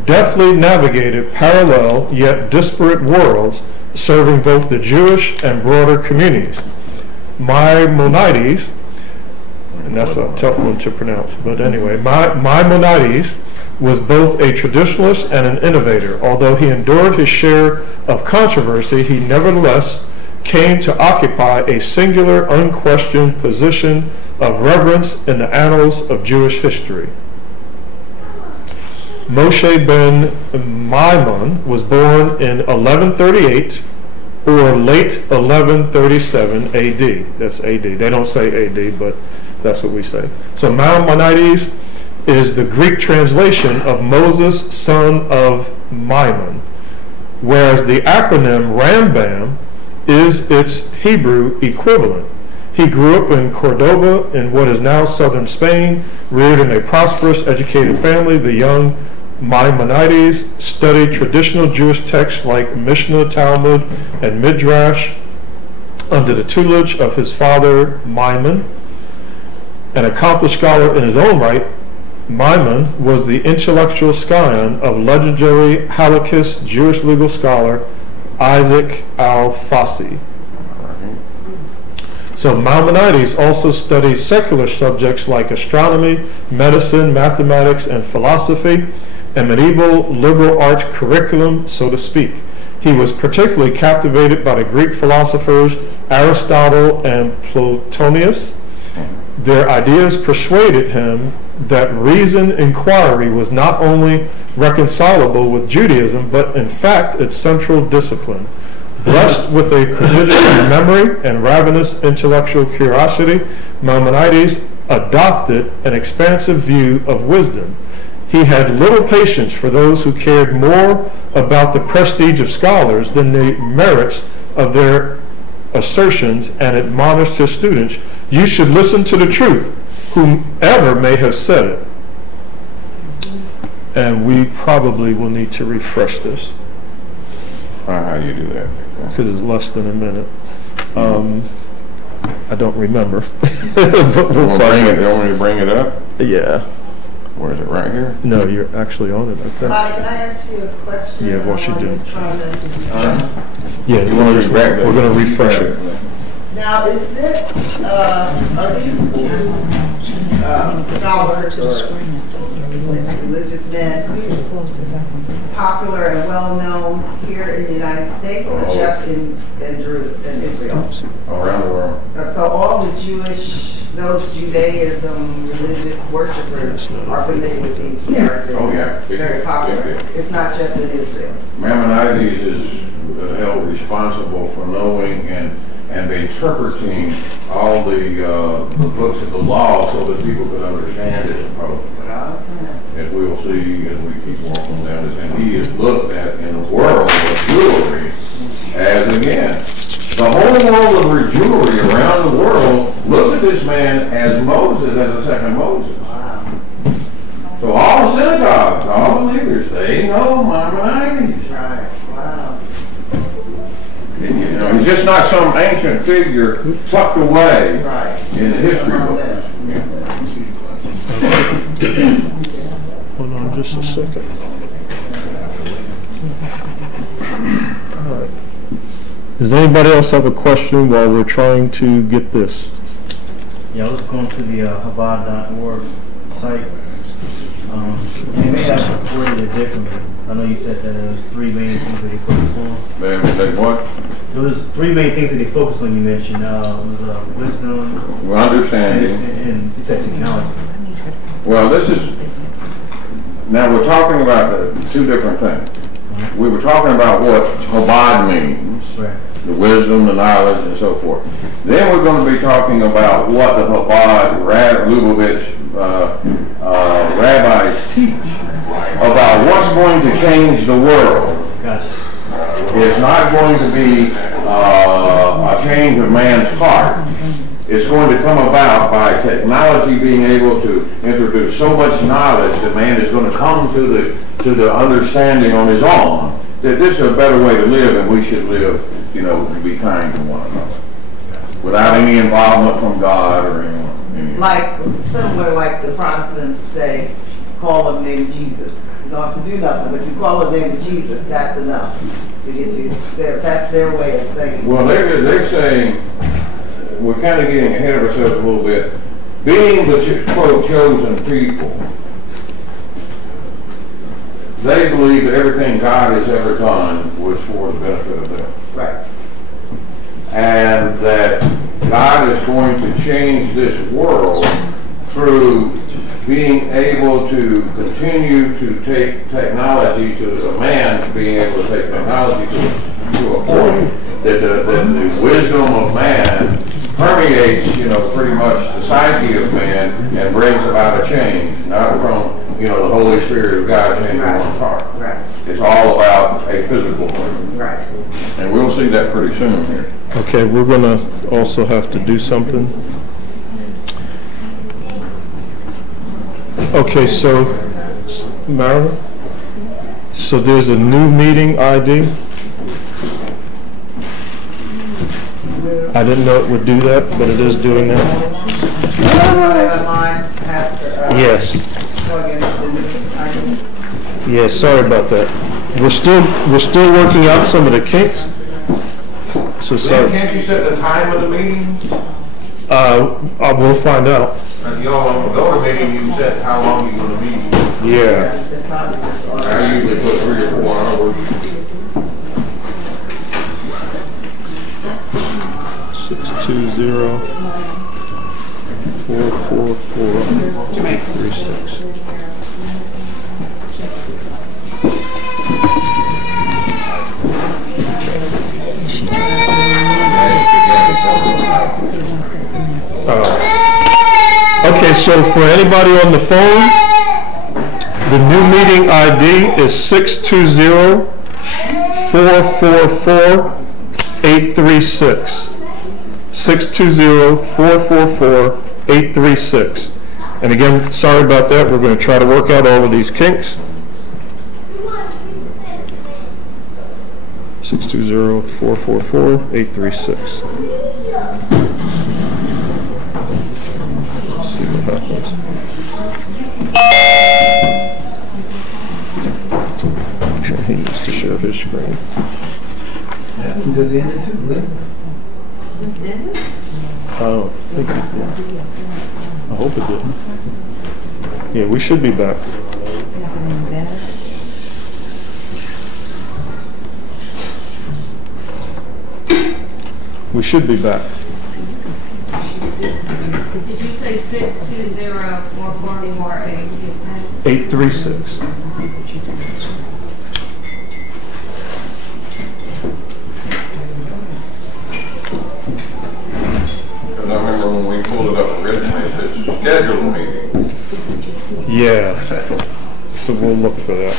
deftly navigated parallel yet disparate worlds, serving both the Jewish and broader communities. Maimonides, and that's a tough one to pronounce, but anyway, Maimonides was both a traditionalist and an innovator. Although he endured his share of controversy, he nevertheless came to occupy a singular, unquestioned position of reverence in the annals of Jewish history. Moshe ben Maimon was born in 1138 or late 1137 AD. That's AD. They don't say AD, but that's what we say. So Maimonides is the Greek translation of Moses, son of Maimon, whereas the acronym Rambam is its Hebrew equivalent. He grew up in Cordoba in what is now southern Spain, reared in a prosperous, educated family. The young Maimonides studied traditional Jewish texts like Mishnah, Talmud, and Midrash under the tutelage of his father Maimon. An accomplished scholar in his own right, Maimon was the intellectual scion of legendary Halakhist Jewish legal scholar Isaac al-Fasi. So Maimonides also studied secular subjects like astronomy, medicine, mathematics, and philosophy, a medieval liberal arts curriculum, so to speak. He was particularly captivated by the Greek philosophers Aristotle and Plotinus. Their ideas persuaded him that reasoned inquiry was not only reconcilable with Judaism, but in fact its central discipline. Blessed with a prodigious memory and ravenous intellectual curiosity, Maimonides adopted an expansive view of wisdom. He had little patience for those who cared more about the prestige of scholars than the merits of their assertions, and admonished his students, "You should listen to the truth, whomever may have said it." And we probably will need to refresh this How you do that? because it's less than a minute. I don't remember. But we'll find it. You want me to bring it up? Yeah. Where is it? Right here? No, you're actually on it, I think. Lani, can I ask you a question? Yeah, what you do. Yeah, You want to just back we're going to refresh it. Now, is this, are these two scholars or religious men popular and well-known here in the United States or just in Jerusalem, in Israel? Around the world. So all the Jewish, those Judaism religious worshipers are familiar with these characters? Oh, yeah. Very popular. Yeah. It's not just in Israel. Maimonides is held responsible for knowing and interpreting all the books of the law so that people could understand it appropriately. As we will see as we keep walking down this, and he is looked at in the world of jewelry as, again, the whole world of jewelry around the world looks at this man as Moses, as a second Moses. Wow. So all the synagogues, all the leaders, they know Maimonides. Right. Wow. You know, he's just not some ancient figure tucked away in the history book. Hold on just a second. All right. Does anybody else have a question while we're trying to get this? Yeah, I was going to the Chabad.org site. They may have worded it differently. I know you said that there's three main things that they focus on. They what? There was three main things that they focused on. You mentioned was wisdom, understanding, and you said technology. Well, this is now we're talking about two different things. We were talking about what Chabad means, the wisdom, the knowledge, and so forth. Then we're going to be talking about what the Chabad Lubavitch rabbis teach about what's going to change the world. Gotcha. It's not going to be a change of man's heart. It's going to come about by technology being able to introduce so much knowledge that man is going to come to the understanding on his own that this is a better way to live, and we should live, you know, to be kind to one another without any involvement from God or anyone. Like, similar like the Protestants say, call on the name of Jesus. You don't have to do nothing, but you call on the name of Jesus, that's enough to get you. That's their way of saying. Well, they're saying, we're kind of getting ahead of ourselves a little bit. Being the, quote, chosen people, they believe that everything God has ever done was for the benefit of them. Right. And that God is going to change this world through being able to continue to take technology to a man being able to take technology to a point that the wisdom of man permeates, you know, pretty much the psyche of man and brings about a change, not from, you know, the Holy Spirit of God changing one's heart. Right. It's all about a physical thing. Right. And we'll see that pretty soon here. Okay, we're going to also have to do something. Okay, so, Marilyn? So there's a new meeting ID? I didn't know it would do that, but it is doing that. Online has to Yes. plug in the new ID. Yeah, sorry about that. We're still working out some of the kinks. So sorry. Can't you set the time of the meeting? We'll find out. If y'all want to go to meeting, you set how long you're going to be. Yeah. I usually put 3 or 4 hours. 620-444-836. Okay, so for anybody on the phone, the new meeting ID is 620-444-836. 620-444-836. And again, sorry about that. We're going to try to work out all of these kinks. 620-444-836. Let's see what happens. Okay, he needs to share his screen. Does it end it too? Oh, I think it did. I hope it didn't. Yeah, we should be back. We should be back. Did you say 620-444-826? 836. Because I remember when we pulled it up originally, it said scheduled meeting. Yeah. So we'll look for that.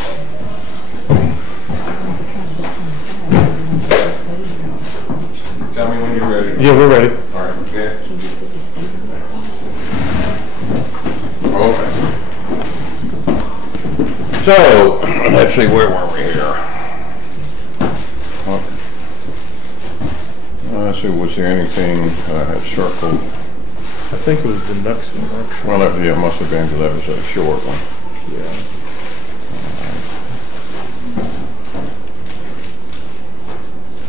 Tell me when you're ready. Yeah, we're ready. All right, okay. Okay. So, let's see, where were we here? Let's see, was there anything I had circled? I think it was the next one, actually. Well, yeah, it must have been, because that was a short one. Yeah.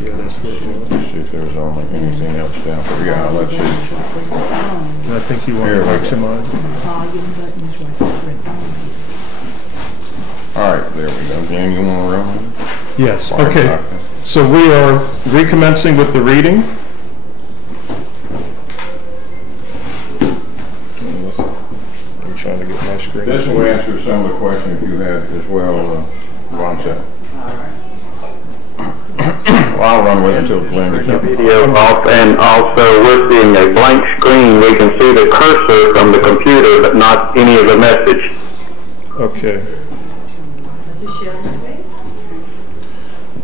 Yeah, that's good. Let's see if there was only anything else down there. Yeah, let's see. I think you want to maximize it. All right, there we go. Dan, you want to run? Yes, okay. So we are recommencing with the reading. I'm trying to get my screen. This will answer some of the questions you had as well, Ron said. Well, I'll run with it until Glenn gets up. Video off, and also we're seeing a blank screen. We can see the cursor from the computer, but not any of the message. Okay.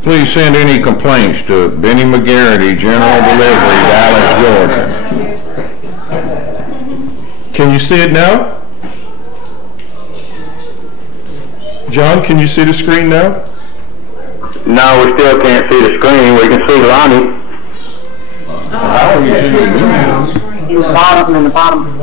Please send any complaints to Benny McGarity, General Delivery, Dallas, Georgia. Can you see it now? John, can you see the screen now? No, we still can't see the screen. We can see Lani. How are you seeing the emails? In the bottom, in the bottom.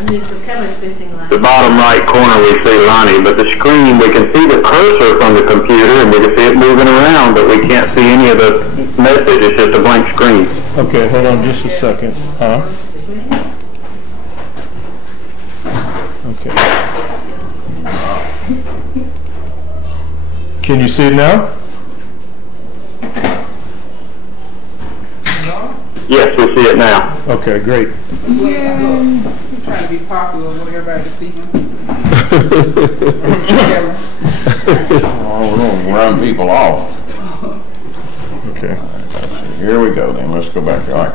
The bottom right corner we see Lani, but the screen, we can see the cursor from the computer and we can see it moving around, but we can't see any of the message. It's just a blank screen. Okay, hold on just a second. Huh? Okay. Can you see it now? Yes, we see it now. Okay, great. Yeah. Trying to be popular, want everybody to see him. Oh, we're going to run people off. Okay. Here we go then. Let's go back. All right.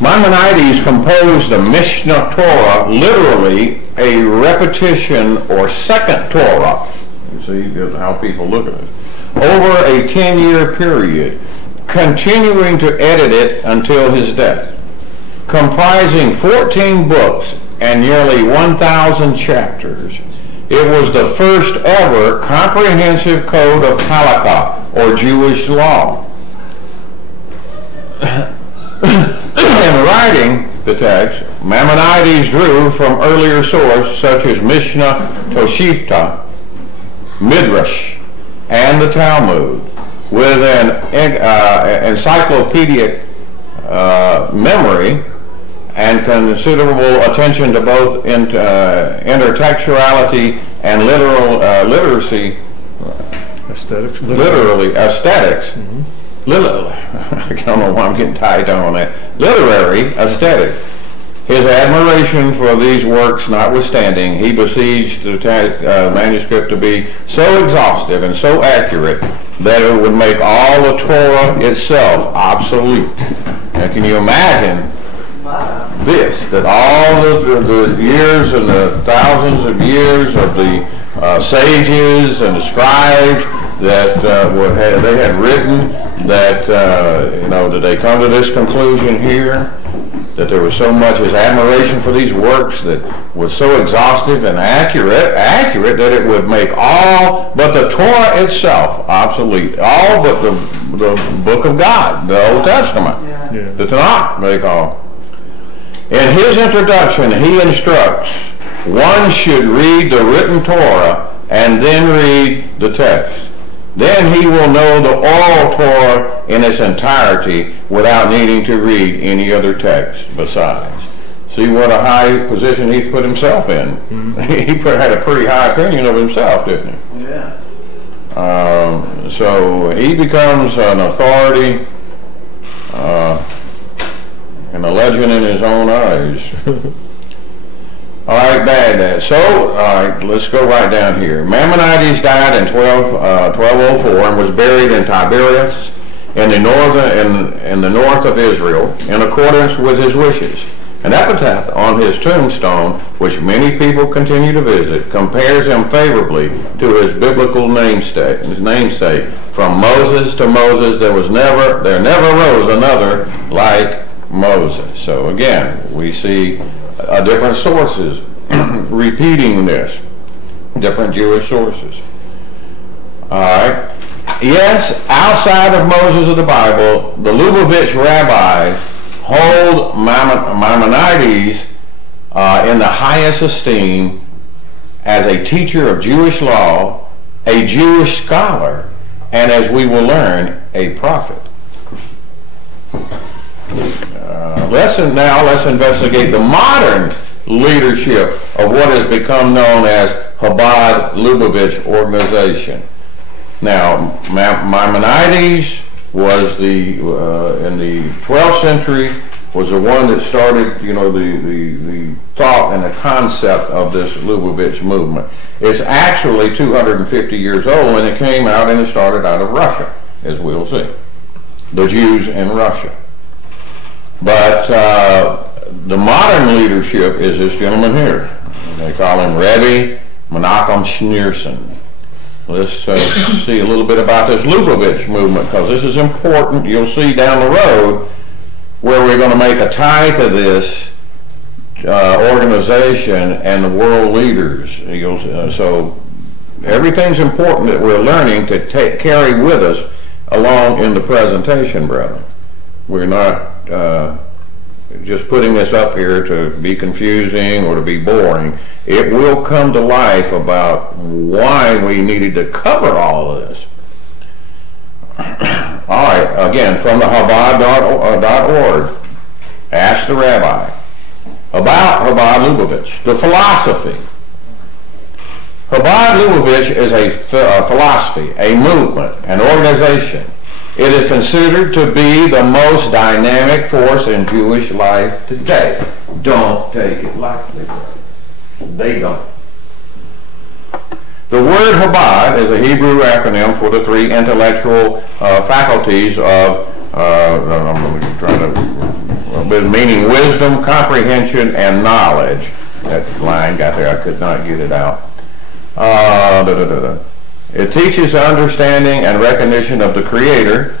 Maimonides composed the Mishnah Torah, literally a repetition or second Torah. You see, that's how people look at it. Over a 10-year period, continuing to edit it until his death. Comprising 14 books and nearly 1,000 chapters, it was the first ever comprehensive code of halakha, or Jewish law. In writing the text, Maimonides drew from earlier sources such as Mishnah, Toshifta, Midrash, and the Talmud, with an encyclopedic memory and considerable attention to both intertextuality and literacy. Aesthetics. Literally, aesthetics. Mm-hmm. I don't know why I'm getting tied down on that. Literary aesthetics. His admiration for these works notwithstanding, he besieged the manuscript to be so exhaustive and so accurate that it would make all the Torah itself obsolete. Now, can you imagine this, that all the years and the thousands of years of the sages and the scribes that they had written, that, did they come to this conclusion here? that there was so much his admiration for these works that was so exhaustive and accurate that it would make all but the Torah itself obsolete. All but the book of God, the Old Testament. Yeah. The Tanakh make all. In his introduction, he instructs one should read the written Torah and then read the text. Then he will know the oral Torah in its entirety without needing to read any other text besides. See what a high position he's put himself in. Mm-hmm. He had a pretty high opinion of himself, didn't he? Yeah. So he becomes an authority and a legend in his own eyes. All right, Baghdad. So, all right, let's go right down here. Maimonides died in 1204 and was buried in Tiberias in the north of Israel in accordance with his wishes. An epitaph on his tombstone, which many people continue to visit, compares him favorably to his biblical namesake. From Moses to Moses, there never rose another like Moses. So again, we see different sources repeating this, different Jewish sources. All right. Yes, outside of Moses of the Bible, the Lubavitch rabbis hold Maimonides in the highest esteem as a teacher of Jewish law, a Jewish scholar, and as we will learn, a prophet. Let's investigate the modern leadership of what has become known as Chabad Lubavitch organization. Now, Maimonides was in the 12th century was the one that started, the thought and the concept of this Lubavitch movement. It's actually 250 years old, and it came out and it started out of Russia, as we'll see. The Jews in Russia. But the modern leadership is this gentleman here. They call him Rebbe Menachem Schneerson. Let's see a little bit about this Lubavitch movement, because this is important. You'll see down the road where we're going to make a tie to this organization and the world leaders. So everything's important that we're learning to carry with us along in the presentation, brethren. We're not just putting this up here to be confusing or to be boring. It will come to life about why we needed to cover all of this. All right, again, from the Chabad.org, ask the rabbi about Chabad Lubavitch, the philosophy. Chabad Lubavitch is a philosophy, a movement, an organization. It is considered to be the most dynamic force in Jewish life today. Don't take it lightly. They don't. The word Chabad is a Hebrew acronym for the three intellectual faculties of, meaning wisdom, comprehension, and knowledge. That line got there, I could not get it out. It teaches the understanding and recognition of the Creator,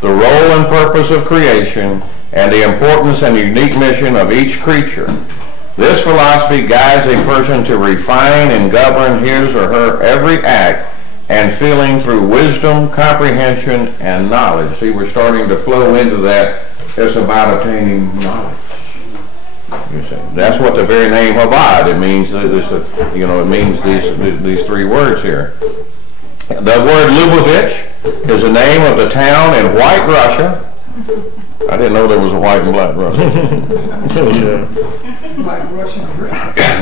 the role and purpose of creation, and the importance and unique mission of each creature. This philosophy guides a person to refine and govern his or her every act and feeling through wisdom, comprehension, and knowledge. See, we're starting to flow into that. It's about attaining knowledge. You see, that's what the very name Chabad, it means. It means these three words here. The word Lubavitch is the name of the town in White Russia. I didn't know there was a white and black Russia. Like Russian drink.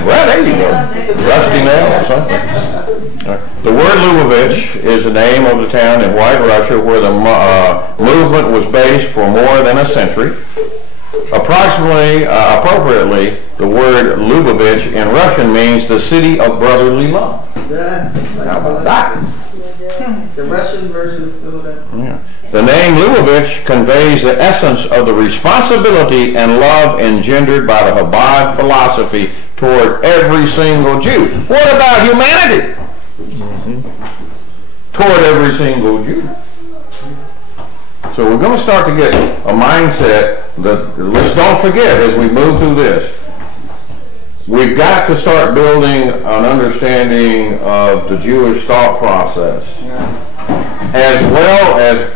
Well, there you go. Rusty nail or something. The word Lubavitch is the name of the town in White Russia where the movement was based for more than a century. Appropriately, the word Lubavitch in Russian means the city of brotherly love. Yeah, like how about that? The Russian version of Philadelphia. Yeah. The name Lubavitch conveys the essence of the responsibility and love engendered by the Chabad philosophy toward every single Jew. What about humanity? Toward every single Jew. So we're going to start to get a mindset let's don't forget as we move through this, we've got to start building an understanding of the Jewish thought process, as well as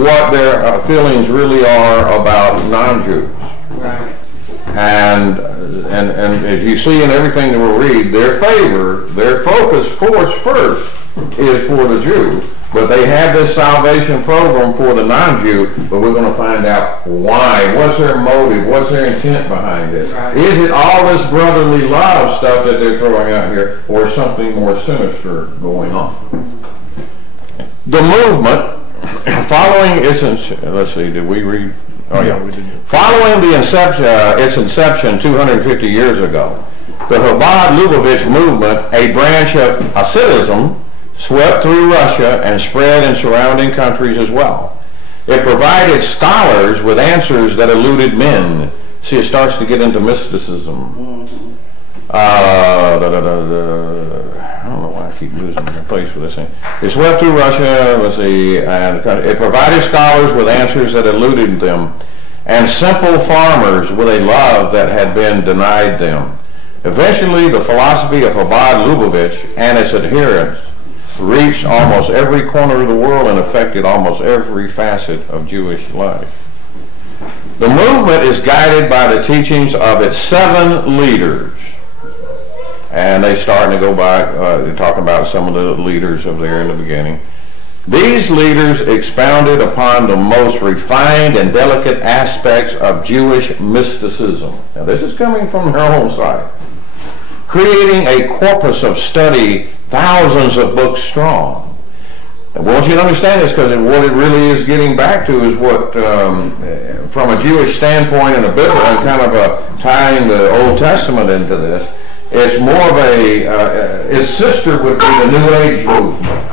what their feelings really are about non-Jews. Right. And as you see in everything that we'll read, their focus first is for the Jew. But they have this salvation program for the non-Jew, but we're going to find out why. What's their motive? What's their intent behind this? Right. Is it all this brotherly love stuff that they're throwing out here, or something more sinister going on? The movement, following its, let's see, did we read? Oh yeah, we did. Following the its inception 250 years ago, the Chabad-Lubavitch movement, a branch of Hasidism, swept through Russia and spread in surrounding countries as well. It provided scholars with answers that eluded men. See, it starts to get into mysticism. I don't know why I keep losing my place with this thing. It swept through Russia, let's see, and it provided scholars with answers that eluded them, and simple farmers with a love that had been denied them. Eventually, the philosophy of Chabad-Lubavitch and its adherents reached almost every corner of the world and affected almost every facet of Jewish life. The movement is guided by the teachings of its 7 leaders. And they start to go back, to talk about some of the leaders of there in the beginning. These leaders expounded upon the most refined and delicate aspects of Jewish mysticism. Now this is coming from their own side. Creating a corpus of study thousands of books strong. I want you to understand this, because what it really is getting back to is what, from a Jewish standpoint and a biblical, and kind of tying the Old Testament into this, it's more of a, its sister would be the New Age movement.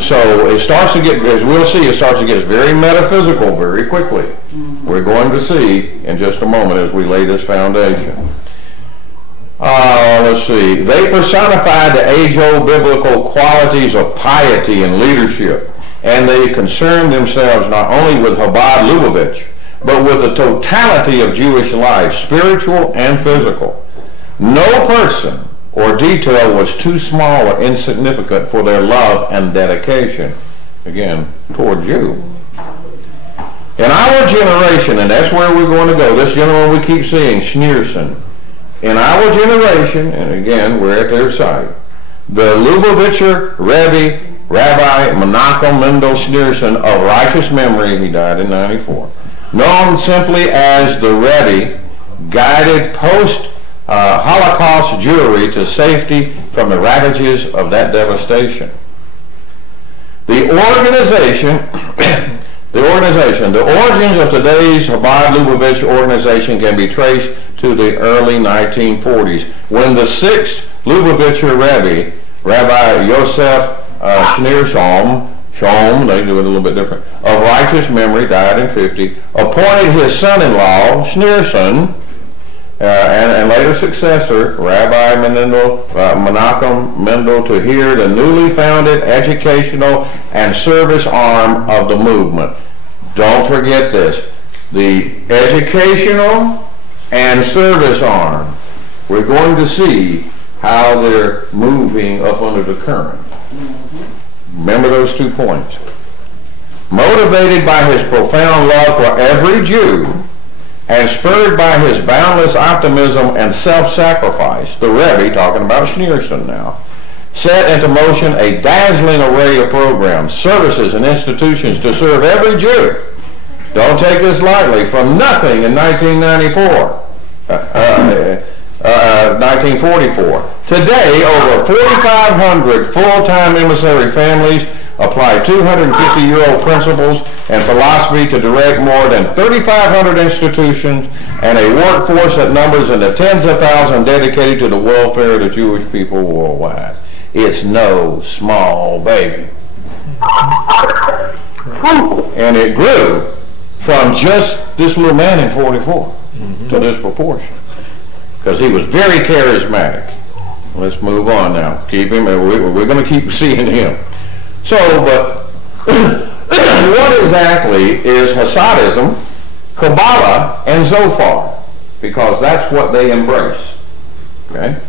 So it starts to get, as we'll see, it starts to get very metaphysical very quickly. We're going to see in just a moment as we lay this foundation. Let's see. They personified the age-old biblical qualities of piety and leadership, and they concerned themselves not only with Chabad-Lubavitch, but with the totality of Jewish life, spiritual and physical. No person or detail was too small or insignificant for their love and dedication, again, toward you. In our generation, and that's where we're going to go, this gentleman we keep seeing, Schneerson, in our generation, and again, we're at their side, the Lubavitcher Rabbi Menachem Mendel Schneerson of righteous memory, he died in 94, known simply as the Rebbe, guided post-Holocaust Jewry to safety from the ravages of that devastation. The origins of today's Chabad-Lubavitch organization can be traced to the early 1940s, when the 6th Lubavitcher Rebbe, Rabbi Yosef Schneerson, they do it a little bit different, of righteous memory, died in 50, appointed his son-in-law, Schneerson, and later successor, Rabbi Menachem Mendel, to hear the newly founded educational and service arm of the movement. Don't forget this. The educational and service arm. We're going to see how they're moving up under the current. Remember those 2 points. Motivated by his profound love for every Jew and spurred by his boundless optimism and self-sacrifice, the Rebbe, talking about Schneerson now, set into motion a dazzling array of programs, services, and institutions to serve every Jew. Don't take this lightly. From nothing in 1944. Today, over 4,500 full-time emissary families apply 250-year-old principles and philosophy to direct more than 3,500 institutions and a workforce that numbers in the tens of thousands dedicated to the welfare of the Jewish people worldwide. It's no small baby. And it grew from just this little man in 44 to this proportion, because he was very charismatic. Let's move on now. Keep him, we're going to keep seeing him. So, but what exactly is Hasidism, Kabbalah, and Zophar? Because that's what they embrace. Okay?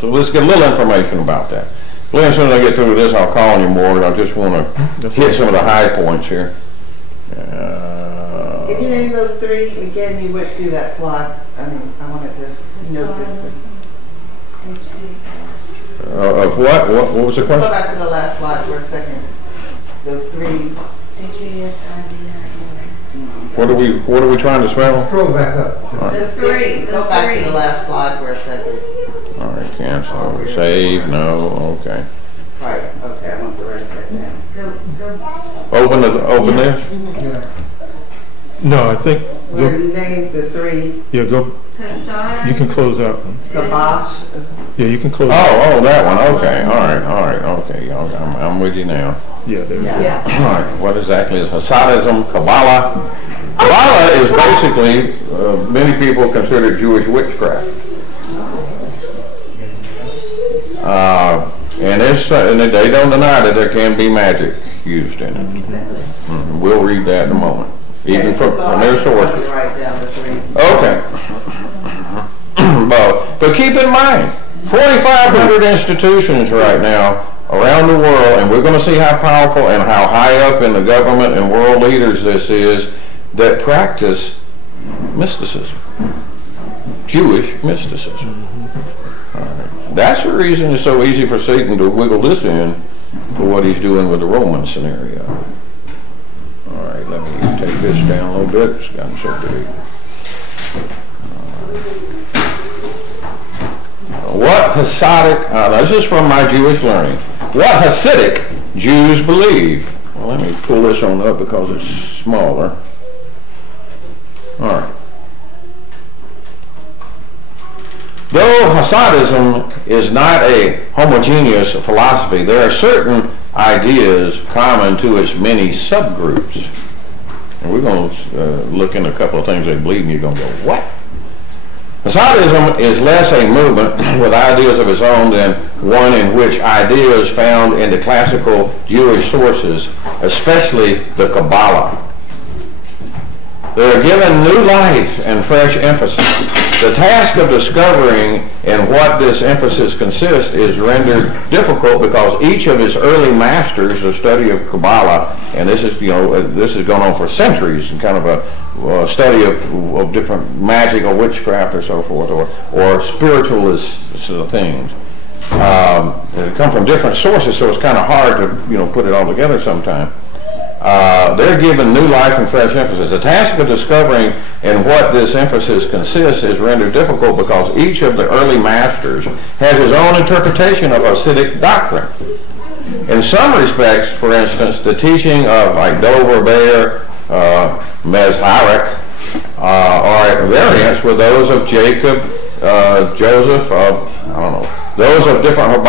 So let's get a little information about that. Glenn, as soon as I get through this, I'll call you more. I just want to hit some of the high points here. Can you name those three? Again, you went through that slide. I mean, I wanted to note this. Of what? What was the question? Go back to the last slide for a second. Those three. What are we trying to spell? Scroll back up. Those three. Go back to the last slide for a second. All right, cancel. Save. No. Okay. Right. Okay. I want to write that down. Go. Open this. Yeah. No, I think. Where you named the three. Yeah, go. You can close that one. Kabosh. Yeah, you can close. Oh, that one. Okay. All right. Okay. I'm with you now. Yeah, there we go. Yeah. All right. What exactly is Hasidism, Kabbalah? Kabbalah is basically many people consider Jewish witchcraft. And they don't deny that there can be magic used in it. We'll read that in a moment, even from their sources. Write down the three. Okay. But keep in mind, 4,500 institutions right now around the world, and we're going to see how powerful and how high up in the government and world leaders this is, that practice mysticism, Jewish mysticism. That's the reason it's so easy for Satan to wiggle this in to what he's doing with the Roman scenario. All right, let me take this down a little bit. It's gotten so big. What Hasidic, this is from my Jewish learning, what Hasidic Jews believe. Well, let me pull this on up because it's smaller. All right. Though Hasidism is not a homogeneous philosophy, there are certain ideas common to its many subgroups. And we're going to look into a couple of things they believe, and you're going to go, what? Hasidism is less a movement with ideas of its own than one in which ideas found in the classical Jewish sources, especially the Kabbalah, they are given new life and fresh emphasis. The task of discovering in what this emphasis consists is rendered difficult because each of its early masters, the study of Kabbalah, and this is this has gone on for centuries, and kind of a study of different magic or witchcraft or so forth, or spiritualist things. They come from different sources, so it's kind of hard to put it all together sometimes. They're given new life and fresh emphasis. The task of discovering in what this emphasis consists is rendered difficult because each of the early masters has his own interpretation of Hasidic doctrine. In some respects, for instance, the teaching of Dover, Bear, Mezharek are variants with those of Jacob, Joseph, those of different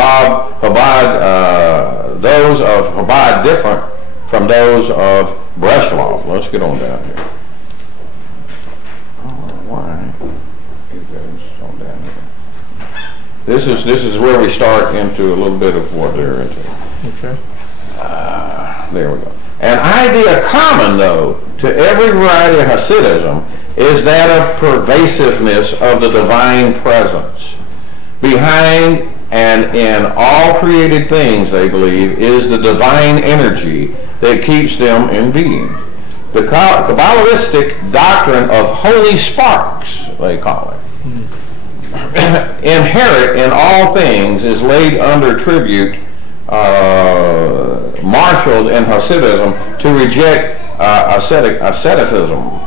those of Chabad different from those of Breslov. Let's get on down here. Why? It goes on down here. This is where we start into a little bit of what they're into. Okay. There we go. An idea common, though, to every variety of Hasidism is that of pervasiveness of the divine presence. Behind and in all created things, they believe, is the divine energy that keeps them in being. The Kabbalistic doctrine of holy sparks, they call it, inherent in all things, is laid under tribute, marshaled in Hasidism to reject asceticism.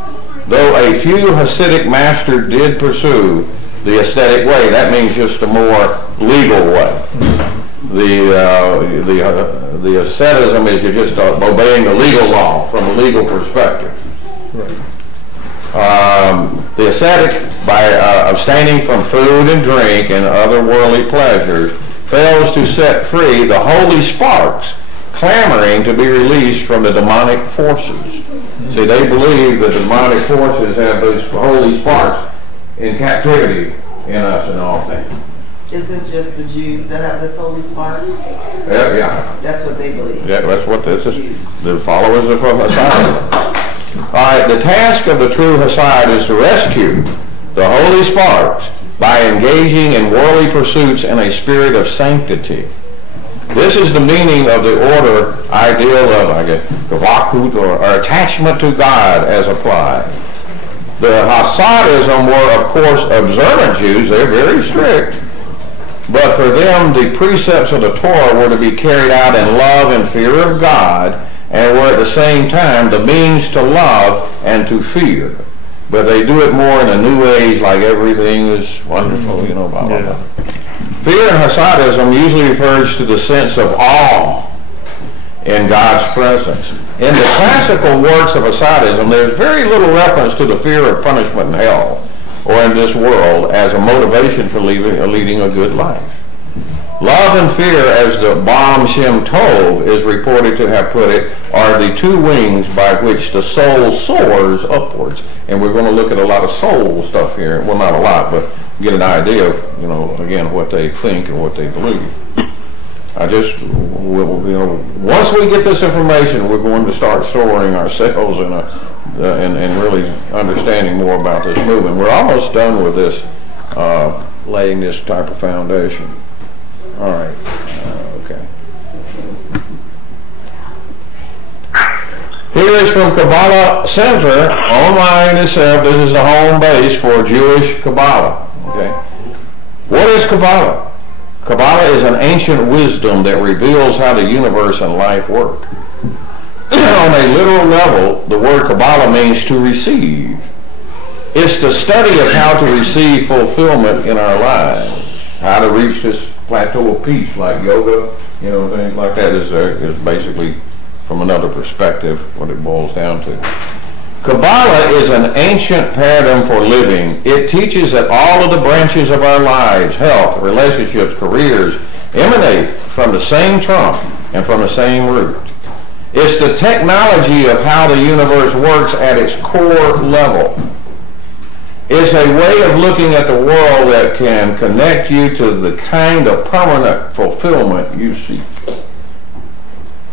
Though a few Hasidic masters did pursue the ascetic way, that means just a more legal way. The asceticism is you're just obeying the legal law from a legal perspective. Right. The ascetic, by abstaining from food and drink and other worldly pleasures, fails to set free the holy sparks clamoring to be released from the demonic forces. See, they believe that the demonic forces have those holy sparks in captivity in us and all things. Is this just the Jews that have this holy spark? Yeah. That's what they believe. Yeah, that's what this is. The followers of Hasid. All right, the task of the true Hasid is to rescue the holy sparks by engaging in worldly pursuits in a spirit of sanctity. This is the meaning of the order ideal of, I guess, gavakut, or attachment to God as applied. The Hasidism were, of course, observant Jews. They're very strict. But for them, the precepts of the Torah were to be carried out in love and fear of God, and were at the same time the means to love and to fear. But they do it more in a new age, like everything is wonderful, you know, blah, blah, blah. Fear in Hasidism usually refers to the sense of awe in God's presence. In the classical works of Hasidism, there's very little reference to the fear of punishment in hell or in this world as a motivation for leading a good life. Love and fear, as the Baal Shem Tov is reported to have put it, are the two wings by which the soul soars upwards. And we're going to look at a lot of soul stuff here. Well, not a lot, but get an idea of, you know, again, what they think and what they believe. I just, you know, once we get this information, we're going to start soaring ourselves and really understanding more about this movement. We're almost done with this, laying this type of foundation. All right. Okay. Here is from Kabbalah Center online itself. This is the home base for Jewish Kabbalah. Okay. What is Kabbalah? Kabbalah is an ancient wisdom that reveals how the universe and life work. On a literal level, the word Kabbalah means to receive. It's the study of how to receive fulfillment in our lives, how to reach this plateau of peace, like yoga, you know, things like that is basically, from another perspective, what it boils down to. Kabbalah is an ancient paradigm for living. It teaches that all of the branches of our lives, health, relationships, careers, emanate from the same trunk and from the same root. It's the technology of how the universe works at its core level. It's a way of looking at the world that can connect you to the kind of permanent fulfillment you seek.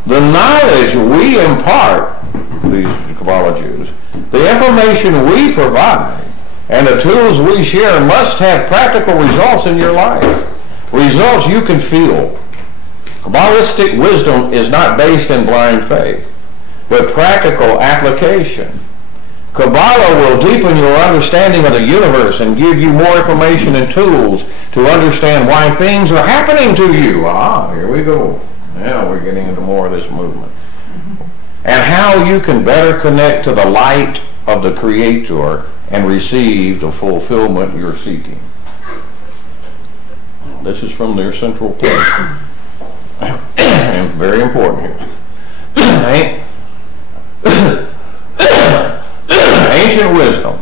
The knowledge we impart, these Kabbalah Jews, the information we provide, and the tools we share must have practical results in your life. Results you can feel. Kabbalistic wisdom is not based in blind faith, but practical application. Kabbalah will deepen your understanding of the universe and give you more information and tools to understand why things are happening to you. Here we go. Now we're getting into more of this movement. And how you can better connect to the light of the Creator and receive the fulfillment you're seeking. This is from their central place. And very important here. Ancient wisdom.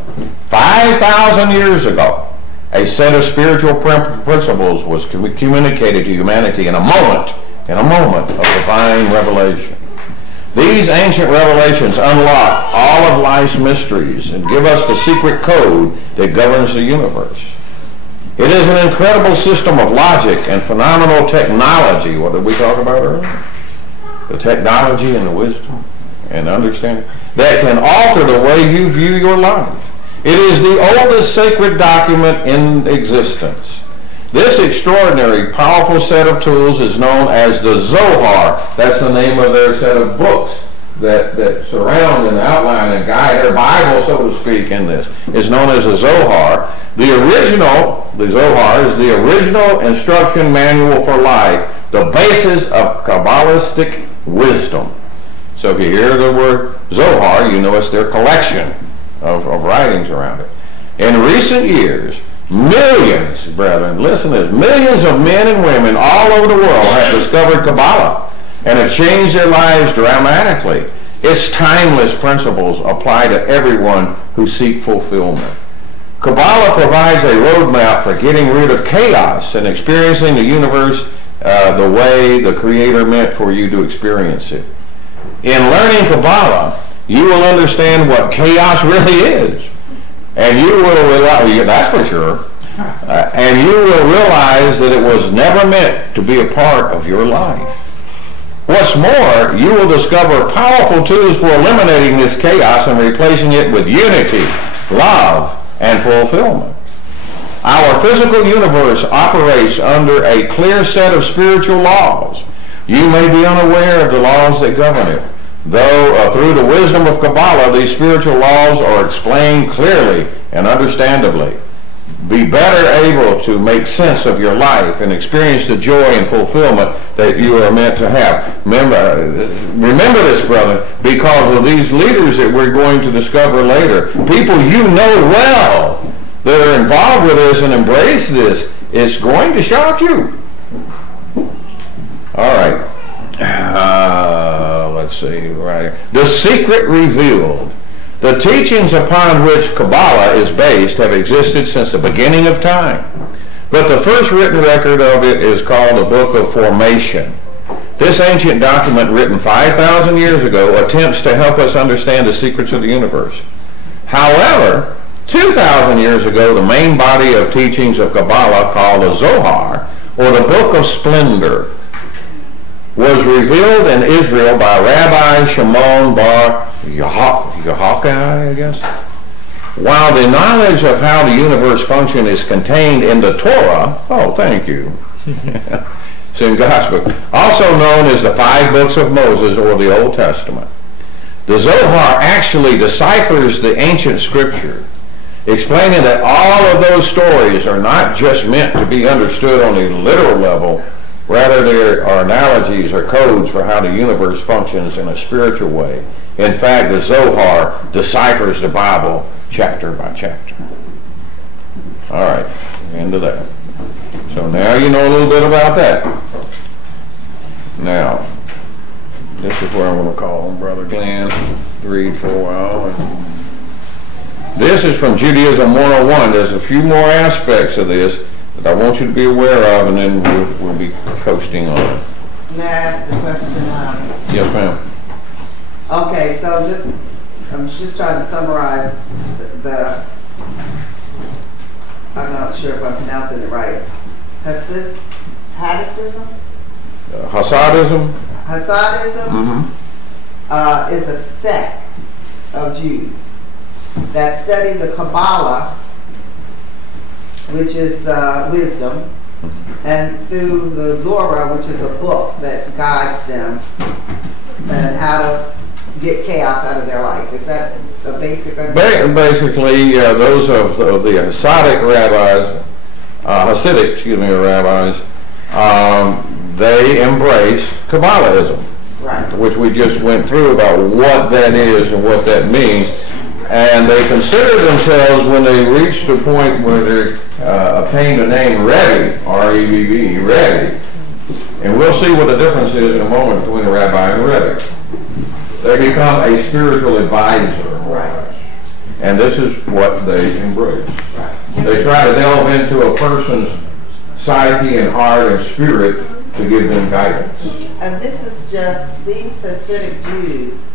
5,000 years ago, a set of spiritual principles was communicated to humanity in a moment of divine revelation. These ancient revelations unlock all of life's mysteries and give us the secret code that governs the universe. It is an incredible system of logic and phenomenal technology. What did we talk about earlier? The technology and the wisdom and understanding that can alter the way you view your life. It is the oldest sacred document in existence. This extraordinary, powerful set of tools is known as the Zohar. That's the name of their set of books that surround and outline and guide their Bible, so to speak, in this. It's known as the Zohar. The Zohar is the original instruction manual for life, the basis of Kabbalistic wisdom. So if you hear the word Zohar, you know it's their collection of writings around it. In recent years, millions, brethren, listen to this, millions of men and women all over the world have discovered Kabbalah and have changed their lives dramatically. Its timeless principles apply to everyone who seek fulfillment. Kabbalah provides a roadmap for getting rid of chaos and experiencing the universe the way the Creator meant for you to experience it. In learning Kabbalah, you will understand what chaos really is. And you will realize, that's for sure, And you will realize that it was never meant to be a part of your life. What's more, you will discover powerful tools for eliminating this chaos and replacing it with unity, love, and fulfillment. Our physical universe operates under a clear set of spiritual laws. You may be unaware of the laws that govern it, though through the wisdom of Kabbalah, these spiritual laws are explained clearly and understandably. Be better able to make sense of your life and experience the joy and fulfillment that you are meant to have. Remember this, brother, because of these leaders that we're going to discover later, people you know well that are involved with this and embrace this, it's going to shock you. All right. Let's see, right. The secret revealed. The teachings upon which Kabbalah is based have existed since the beginning of time. But the first written record of it is called the Book of Formation. This ancient document, written 5,000 years ago, attempts to help us understand the secrets of the universe. However, 2,000 years ago, the main body of teachings of Kabbalah, called the Zohar, or the Book of Splendor, was revealed in Israel by Rabbi Shimon bar Yochai, I guess. While the knowledge of how the universe functions is contained in the Torah, oh, thank you, it's in God's book, also known as the 5 books of Moses or the Old Testament. The Zohar actually deciphers the ancient scripture, explaining that all of those stories are not just meant to be understood on a literal level. Rather, there are analogies or codes for how the universe functions in a spiritual way. In fact, the Zohar deciphers the Bible chapter by chapter. All right, end of that. So now you know a little bit about that. Now, this is where I'm going to call Brother Glenn to read for a while. This is from Judaism 101. There's a few more aspects of this that I want you to be aware of, and then we'll be coasting on it. May I ask the question? Yes, ma'am. Okay, so I'm just trying to summarize the I'm not sure if I'm pronouncing it right. Hasidism? Hasidism? Hasidism is a sect of Jews that study the Kabbalah, which is wisdom, and through the Zohar, which is a book that guides them and how to get chaos out of their life. Is that a basic understanding? Basically, those of the Hasidic rabbis, rabbis, they embrace Kabbalism, right, which we just went through about what that is and what that means. And they consider themselves, when they reach the point where they obtain the name Rebbe, R-E-B-B, Rebbe, and we'll see what the difference is in a moment between a rabbi and a Rebbe. They become a spiritual advisor, right, and this is what they embrace. Right. They try to delve into a person's psyche and heart and spirit to give them guidance. And this is just, these Hasidic Jews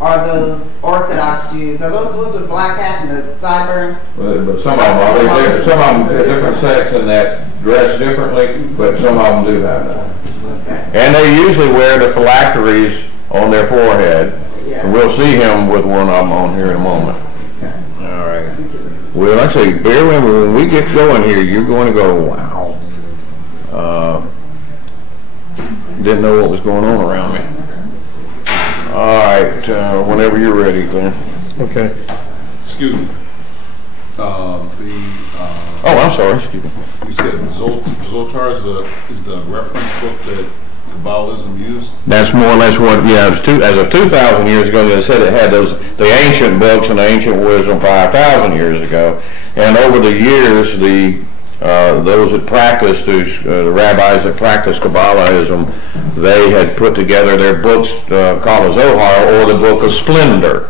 are those Orthodox Jews, are those ones with black hats and the sideburns? But some of them are. Some of them are different sects and that dress differently, but some of them do have that. Okay. And they usually wear the phylacteries on their forehead. Yeah. And we'll see him with one of them on here in a moment. Okay. All right. Well, actually, bear with me. When we get going here, you're going to go, wow. Didn't know what was going on around me. All right, whenever you're ready, Glenn. Okay. Excuse me. Oh, I'm sorry. Excuse me. You said Zohar is the reference book that Kabbalism used? That's more or less what, yeah, as of 2,000 years ago, they said it had the ancient books and the ancient wisdom 5,000 years ago. And over the years, those that practiced, the rabbis that practiced Kabbalism, they had put together their books called the Zohar, or the Book of Splendor,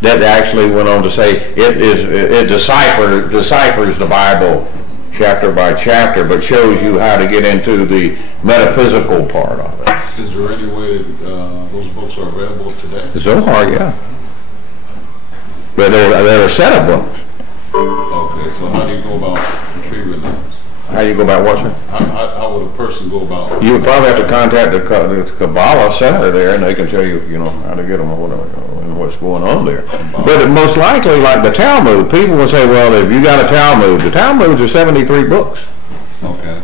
that actually went on to say it deciphers the Bible chapter by chapter, but shows you how to get into the metaphysical part of it. Is there any way that those books are available today? The Zohar, yeah. But they're a set of books. Okay, so how do you go about retrieving those? How do you go about what, sir? How would a person go about? You would probably have to contact the Kabbalah Center there, and they can tell you, how to get them or whatever, and what's going on there. But most likely, like the Talmud, people will say, well, if you got a Talmud, the Talmuds are 73 books. Okay.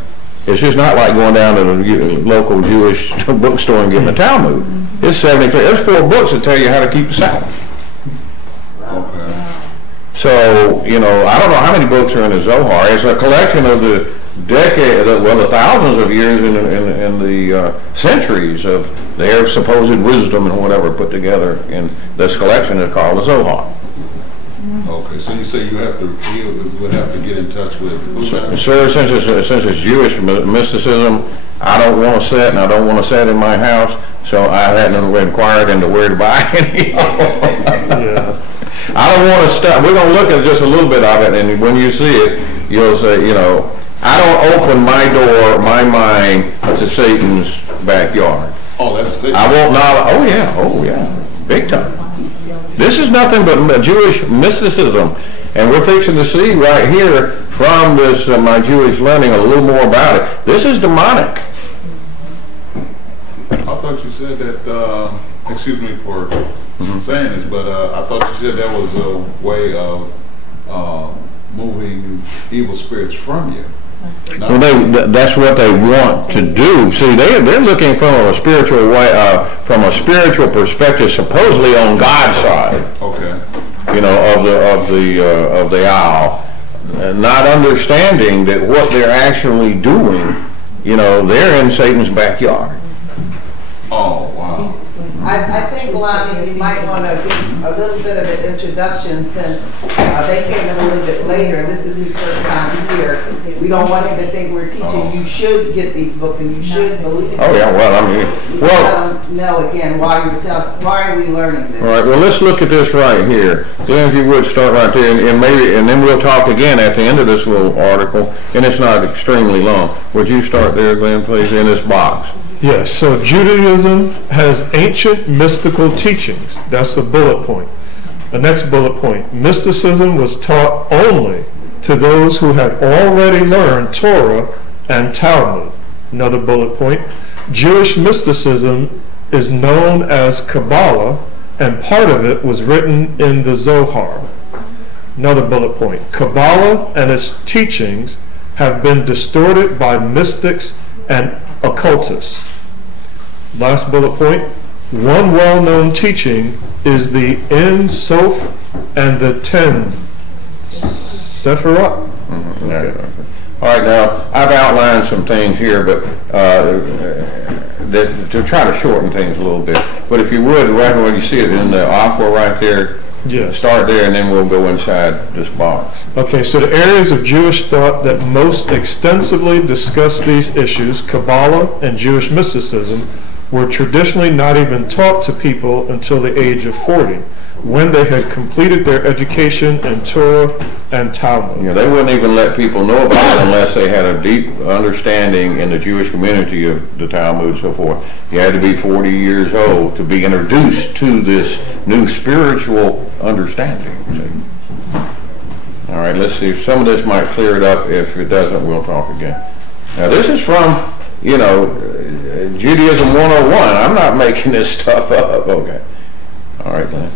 It's just not like going down to the local Jewish bookstore and getting a Talmud. It's 73. There's 4 books that tell you how to keep the Sabbath. Okay. So, I don't know how many books are in the Zohar. It's a collection of the the thousands of years and the centuries of their supposed wisdom and whatever put together in this collection is called the Zohar. Okay, so you say you would have to get in touch with. Sir, since it's Jewish mysticism, I don't want to set, and I don't want to set in my house, so I hadn't inquired into where to buy any. Yeah. I don't want to stop. We're going to look at just a little bit of it, and when you see it, you'll say, I don't open my door, my mind to Satan's backyard. Oh, that's it. I won't not. Oh yeah, big time. This is nothing but Jewish mysticism, and we're fixing to see right here from this my Jewish learning a little more about it. This is demonic. I thought you said that. Excuse me for saying this, but I thought you said that was a way of moving evil spirits from you. Well, that's what they want to do. See, they're looking from a spiritual way, from a spiritual perspective, supposedly on God's side. Okay. Of the aisle, not understanding that what they're actually doing, they're in Satan's backyard. Oh wow. I think, Lani, we might want to give a little bit of an introduction since they came in a little bit later. This is his first time here. We don't want him to think we're teaching you should get these books and you should believe them. Oh yeah, well, know again why are we learning this? All right, well, let's look at this right here. Then if you would start right there, and then we'll talk again at the end of this little article, and it's not extremely long. Would you start there, Glenn, please, in this box? Yes, so Judaism has ancient mystical teachings. That's the bullet point. The next bullet point, mysticism was taught only to those who had already learned Torah and Talmud. Another bullet point, Jewish mysticism is known as Kabbalah, and part of it was written in the Zohar. Another bullet point, Kabbalah and its teachings have been distorted by mystics and occultists. Last bullet point, one well-known teaching is the Ein Sof and the 10 Sephirot. Okay. All right, now I've outlined some things here, but to try to shorten things a little bit. But if you would, right when you see it in the aqua right there, start there, and then we'll go inside this box. Okay, so the areas of Jewish thought that most extensively discuss these issues, Kabbalah and Jewish mysticism, were traditionally not even taught to people until the age of 40, when they had completed their education in Torah and Talmud. Yeah, they wouldn't even let people know about it unless they had a deep understanding in the Jewish community of the Talmud and so forth. You had to be 40 years old to be introduced to this new spiritual understanding. See? All right, let's see if some of this might clear it up. If it doesn't, we'll talk again. Now, this is from, Judaism 101. I'm not making this stuff up. Okay. All right, Glenn.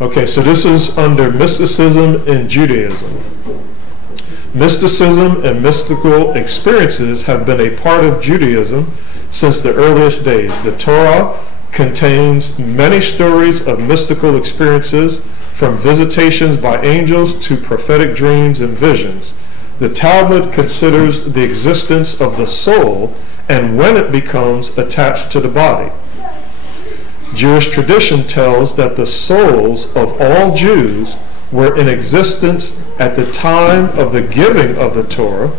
Okay, so this is under mysticism in Judaism. Mysticism and mystical experiences have been a part of Judaism since the earliest days. The Torah contains many stories of mystical experiences, from visitations by angels to prophetic dreams and visions. The Talmud considers the existence of the soul and when it becomes attached to the body. Jewish tradition tells that the souls of all Jews were in existence at the time of the giving of the Torah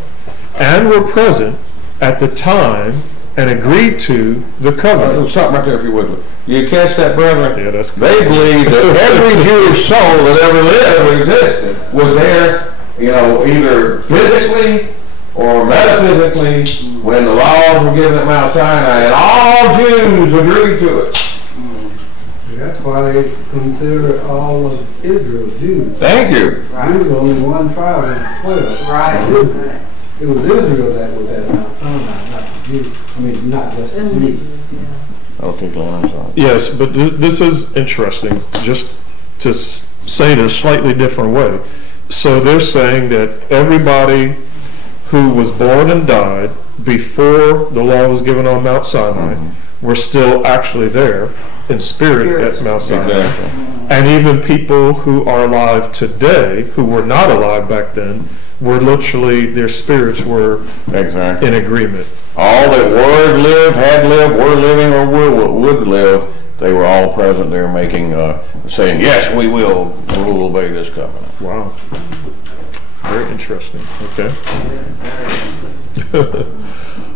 and were present at the time and agreed to the covenant. Stop right there if you would. You catch that, brethren? Yeah, that's cool. They believe that every Jewish soul that ever lived or existed was there, either physically or metaphysically when the laws were given at Mount Sinai, and all Jews agreed to it. That's why they consider all of Israel Jews. Thank you. Right. Jews are only one tribe of 12. Right. it was Israel that was at Mount Sinai, not the Jews. I mean, not just the Jews. Okay, Glenn, I'm sorry. Yes, but this is interesting, just to say it a slightly different way. So they're saying that everybody who was born and died before the law was given on Mount Sinai were still actually there in spirit at Mount Sinai. Exactly. And even people who are alive today, who were not alive back then, were literally, their spirits were in agreement. All that were lived, had lived, were living, or would live, they were all present there making, saying, yes, we will obey this covenant. Wow. Very interesting. Okay.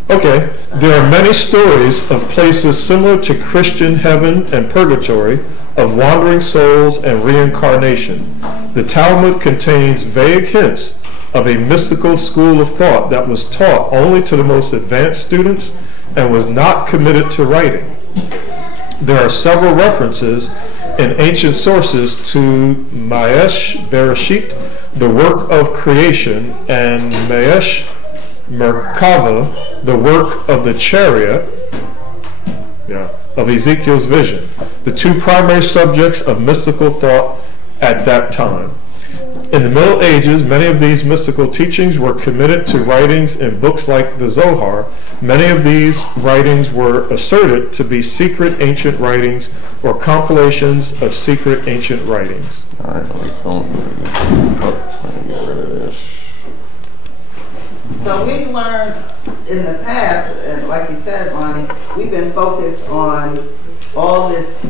Okay. There are many stories of places similar to Christian heaven and purgatory, of wandering souls and reincarnation. The Talmud contains vague hints of a mystical school of thought that was taught only to the most advanced students and was not committed to writing. There are several references in ancient sources to Maesh Bereshit, the work of creation, and Maesh Merkava, the work of the chariot, of Ezekiel's vision, the two primary subjects of mystical thought at that time. In the Middle Ages, many of these mystical teachings were committed to writings in books like the Zohar. Many of these writings were asserted to be secret ancient writings or compilations of secret ancient writings. All right, let me get rid of this. So we've learned in the past, and like you said, Lonnie, we've been focused on all this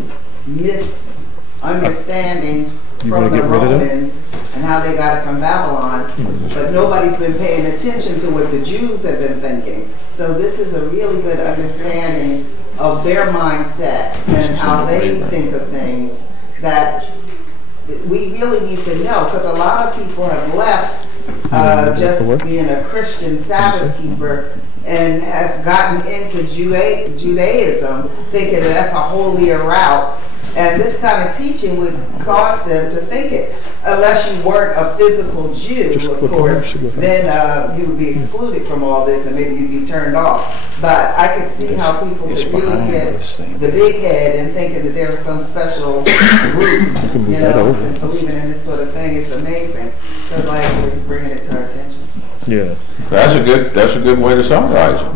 misunderstandings from the Romans and how they got it from Babylon, but nobody's been paying attention to what the Jews have been thinking. So this is a really good understanding of their mindset and how they think of things that we really need to know, because a lot of people have left just being a Christian Sabbath keeper and have gotten into Judaism thinking that that's a holier route. And this kind of teaching would cause them to think it. Unless you weren't a physical Jew, of course, then you would be excluded from all this and maybe you'd be turned off. But I could see how people could really get the big head and thinking that there's some special group, and believing in this sort of thing. It's amazing. So glad you're bringing it to our attention. Yeah. That's a good way to summarize it.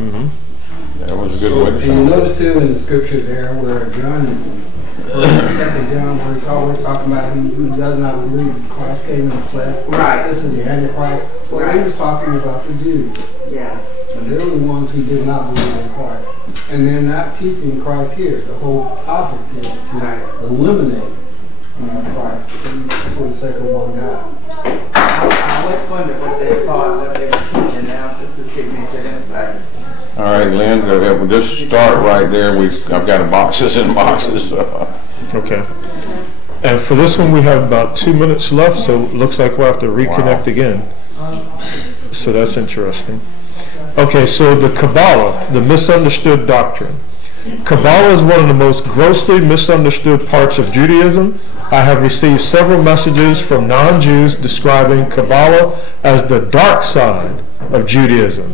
That was a good way to summarize it. And you notice too in the scripture there where John, John, where he's always talking about who does not believe Christ came in the flesh. Right. This is the Antichrist. Well, he was talking about the Jews. Yeah. And they're the ones who did not believe in Christ. And they're not teaching Christ here. The whole object is to eliminate Christ for the sake of one God. I always wondered what they thought that they were teaching. Now this is giving me good insight. All right, Lynn, we'll just start right there. I've got boxes and boxes. Okay. And for this one, we have about 2 minutes left, so it looks like we'll have to reconnect again. So that's interesting. Okay, so the Kabbalah, the misunderstood doctrine. Kabbalah is one of the most grossly misunderstood parts of Judaism. I have received several messages from non-Jews describing Kabbalah as the dark side of Judaism,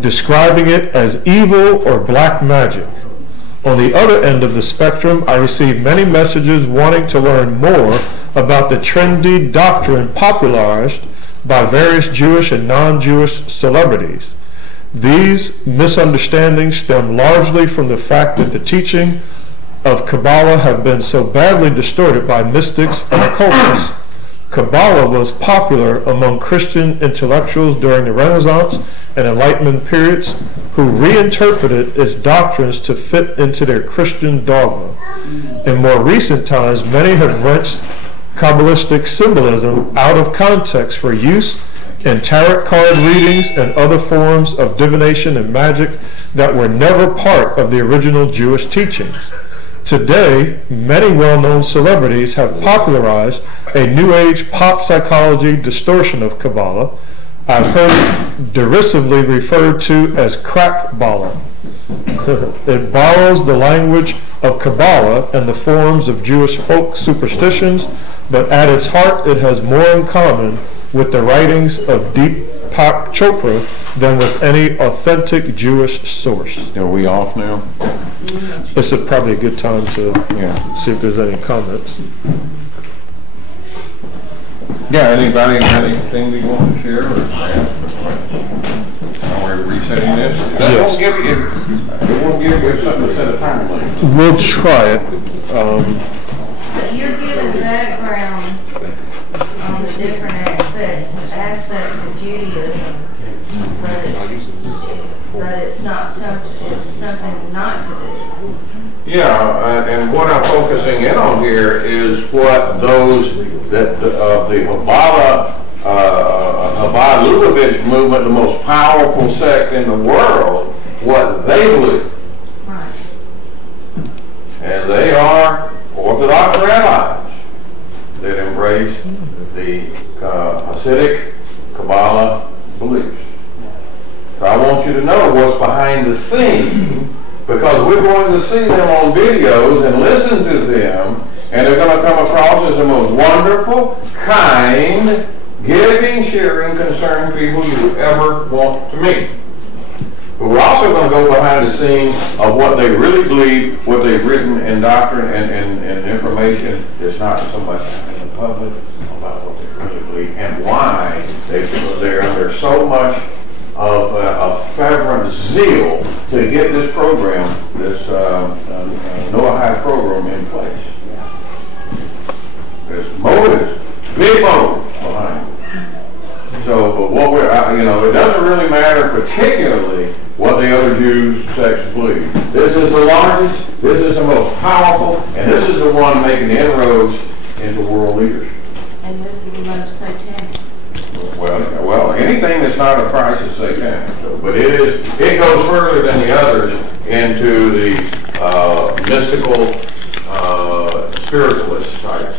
describing it as evil or black magic. On the other end of the spectrum, I received many messages wanting to learn more about the trendy doctrine popularized by various Jewish and non-Jewish celebrities. These misunderstandings stem largely from the fact that the teaching of Kabbalah have been so badly distorted by mystics and occultists. Kabbalah was popular among Christian intellectuals during the Renaissance and Enlightenment periods, who reinterpreted its doctrines to fit into their Christian dogma. In more recent times, many have wrenched Kabbalistic symbolism out of context for use in tarot card readings and other forms of divination and magic that were never part of the original Jewish teachings. Today, many well-known celebrities have popularized a New Age pop psychology distortion of Kabbalah. I've heard it derisively referred to as crap-bala. It borrows the language of Kabbalah and the forms of Jewish folk superstitions, but at its heart it has more in common with the writings of Deepak Chopra than with any authentic Jewish source. Are we off now? This is probably a good time to see if there's any comments. Yeah, anybody got anything they want to share or ask? Are we resetting this? That won't give you, it won't give you something to set a time limit. We'll try it. So you're giving background on the different aspects of Judaism, but it's not something, it's something not to do. Yeah, and what I'm focusing in on here is what those that the Chabad Lubavitch movement, the most powerful sect in the world, what they believe. Right. And they are Orthodox rabbis that embrace the Hasidic Kabbalah beliefs. So I want you to know what's behind the scene, because we're going to see them on videos and listen to them, and they're going to come across as the most wonderful, kind, giving, sharing, concerned people you would ever want to meet. But we're also going to go behind the scenes of what they really believe, what they've written in doctrine and information that's not so much in the public about what they really believe and why they're under so much of a fervent zeal to get this program, this Noahide program in place. There's motives, big motives behind it. So, but what we're, it doesn't really matter particularly what the other Jews sects believe. This is the largest, this is the most powerful, and this is the one making inroads into world leadership. And this is the most satanic. Well, anything that's not of Christ is satanic. But it goes further than the others into the mystical, spiritualist type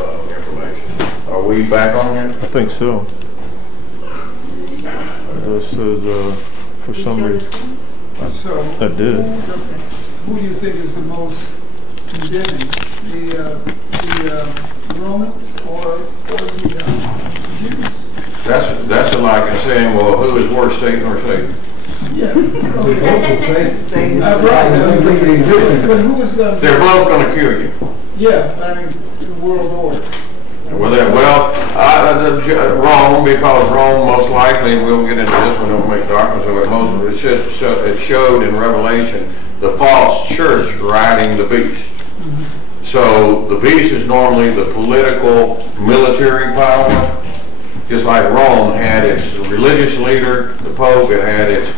of information. Are we back on here? I think so. This is, for some reason, So, I did. who do you think is the most condemning? The Romans or the Jews? That's like in saying, well, who is worse, Satan or Satan? Yeah. Right. But who is going to... They're both going to kill you. Yeah, I mean, the world order. Rome, because Rome most likely, we'll get into this when we'll make darkness of it, most of it showed in Revelation the false church riding the beast. So the beast is normally the political, military power, just like Rome had its religious leader, the Pope, it had its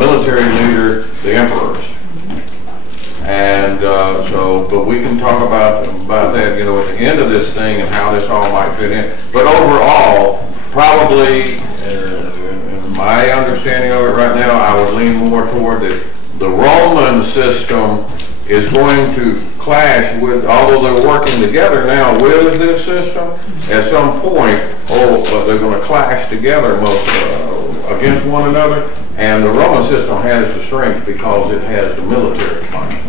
military leader, the emperors. And but we can talk about that, at the end of this thing and how this all might fit in. But overall, probably, in my understanding of it right now, I would lean more toward that the Roman system is going to clash with, although they're working together now with this system, at some point, they're going to clash together against one another. And the Roman system has the strength because it has the military might.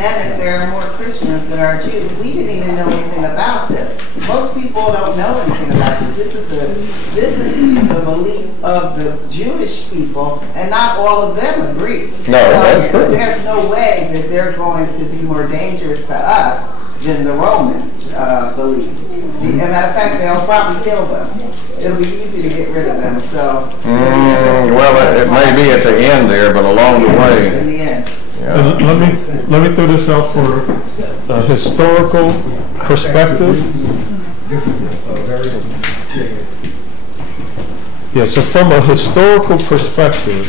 And if there are more Christians than are Jews, we didn't even know anything about this. Most people don't know anything about this. This is the belief of the Jewish people, and not all of them agree. No, that's true. There's no way that they're going to be more dangerous to us than the Roman beliefs. As a matter of fact, they'll probably kill them. It'll be easy to get rid of them. So, well, it may be at the end there, but along the way. In the end. Yeah. Let me throw this out for a historical perspective. Yeah, so from a historical perspective,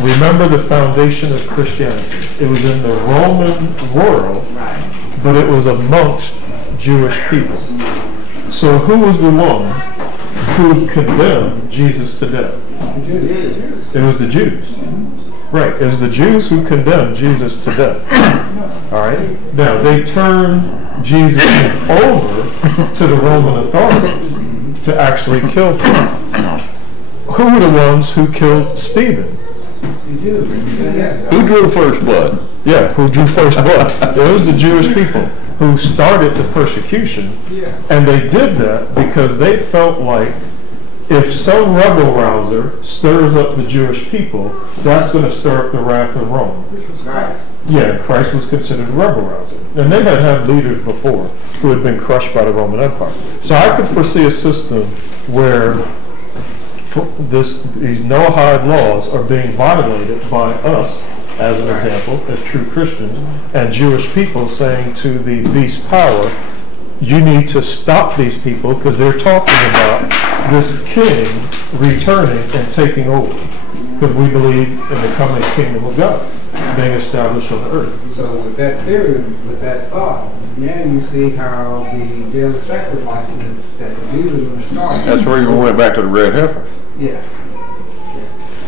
remember the foundation of Christianity. It was in the Roman world, but it was amongst Jewish people. So who was the one who condemned Jesus to death? It was the Jews. Right, it was the Jews who condemned Jesus to death. All right, now they turned Jesus over to the Roman authorities to actually kill him. Who were the ones who killed Stephen? Who drew first blood? Yeah, who drew first blood? It was the Jewish people who started the persecution, and they did that because they felt like if some rebel rouser stirs up the Jewish people, that's going to stir up the wrath of Rome. Yeah, Christ was considered a rebel rouser. And they had leaders before who had been crushed by the Roman Empire. So I could foresee a system where these Noahide laws are being violated by us, as an example, as true Christians, and Jewish people saying to the beast power, you need to stop these people because they're talking about this king returning and taking over. Because we believe in the coming kingdom of God being established on the earth. So with that theory, with that thought, now you see how the daily sacrifices that the Jews are going to start. That's where you went back to the red heifer. Yeah.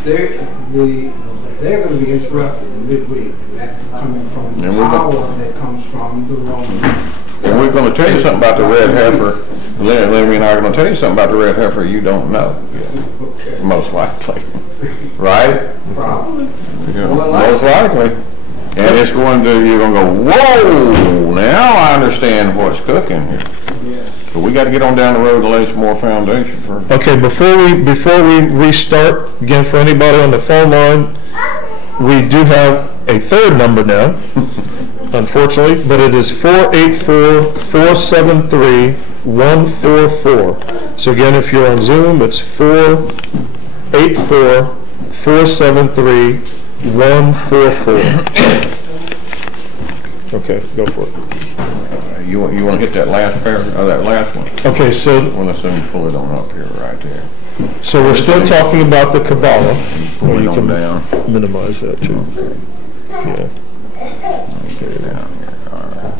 They're going to be interrupted in midweek. That's coming from the power that comes from the Roman. And we're going to tell you something about the red heifer. Lani and I are going to tell you something about the red heifer you don't know yet. Most likely. Right? Probably. Yeah, most likely. And it's going to, you're going to go, whoa, now I understand what's cooking here. But we got to get on down the road and lay some more foundation first. Okay, before we restart, again, for anybody on the phone line, we do have a third number now, unfortunately, but it is 484-473-144. So again, if you're on Zoom, it's 484-473-144. Okay, go for it. You want to hit that last paragraph, or that last one? Okay, so well, let's pull it on up here, right there. So we're still talking about the Kabbalah. Pull it on down. Minimize that too. Okay. Yeah. Get it down here. All right.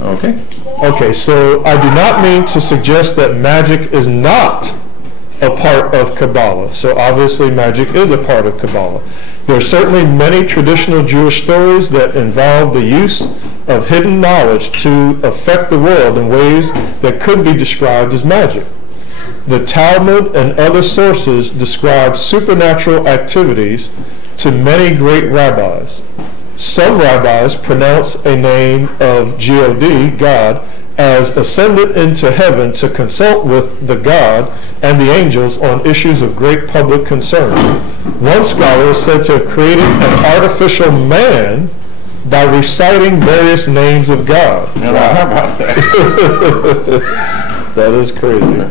Okay. Okay, so I do not mean to suggest that magic is not a part of Kabbalah. So obviously magic is a part of Kabbalah. There are certainly many traditional Jewish stories that involve the use of hidden knowledge to affect the world in ways that could be described as magic. The Talmud and other sources describe supernatural activities to many great rabbis. Some rabbis pronounce a name of God, as ascended into heaven to consult with the God and the angels on issues of great public concern. One scholar is said to have created an artificial man by reciting various names of God. Wow. How about that? That is crazy.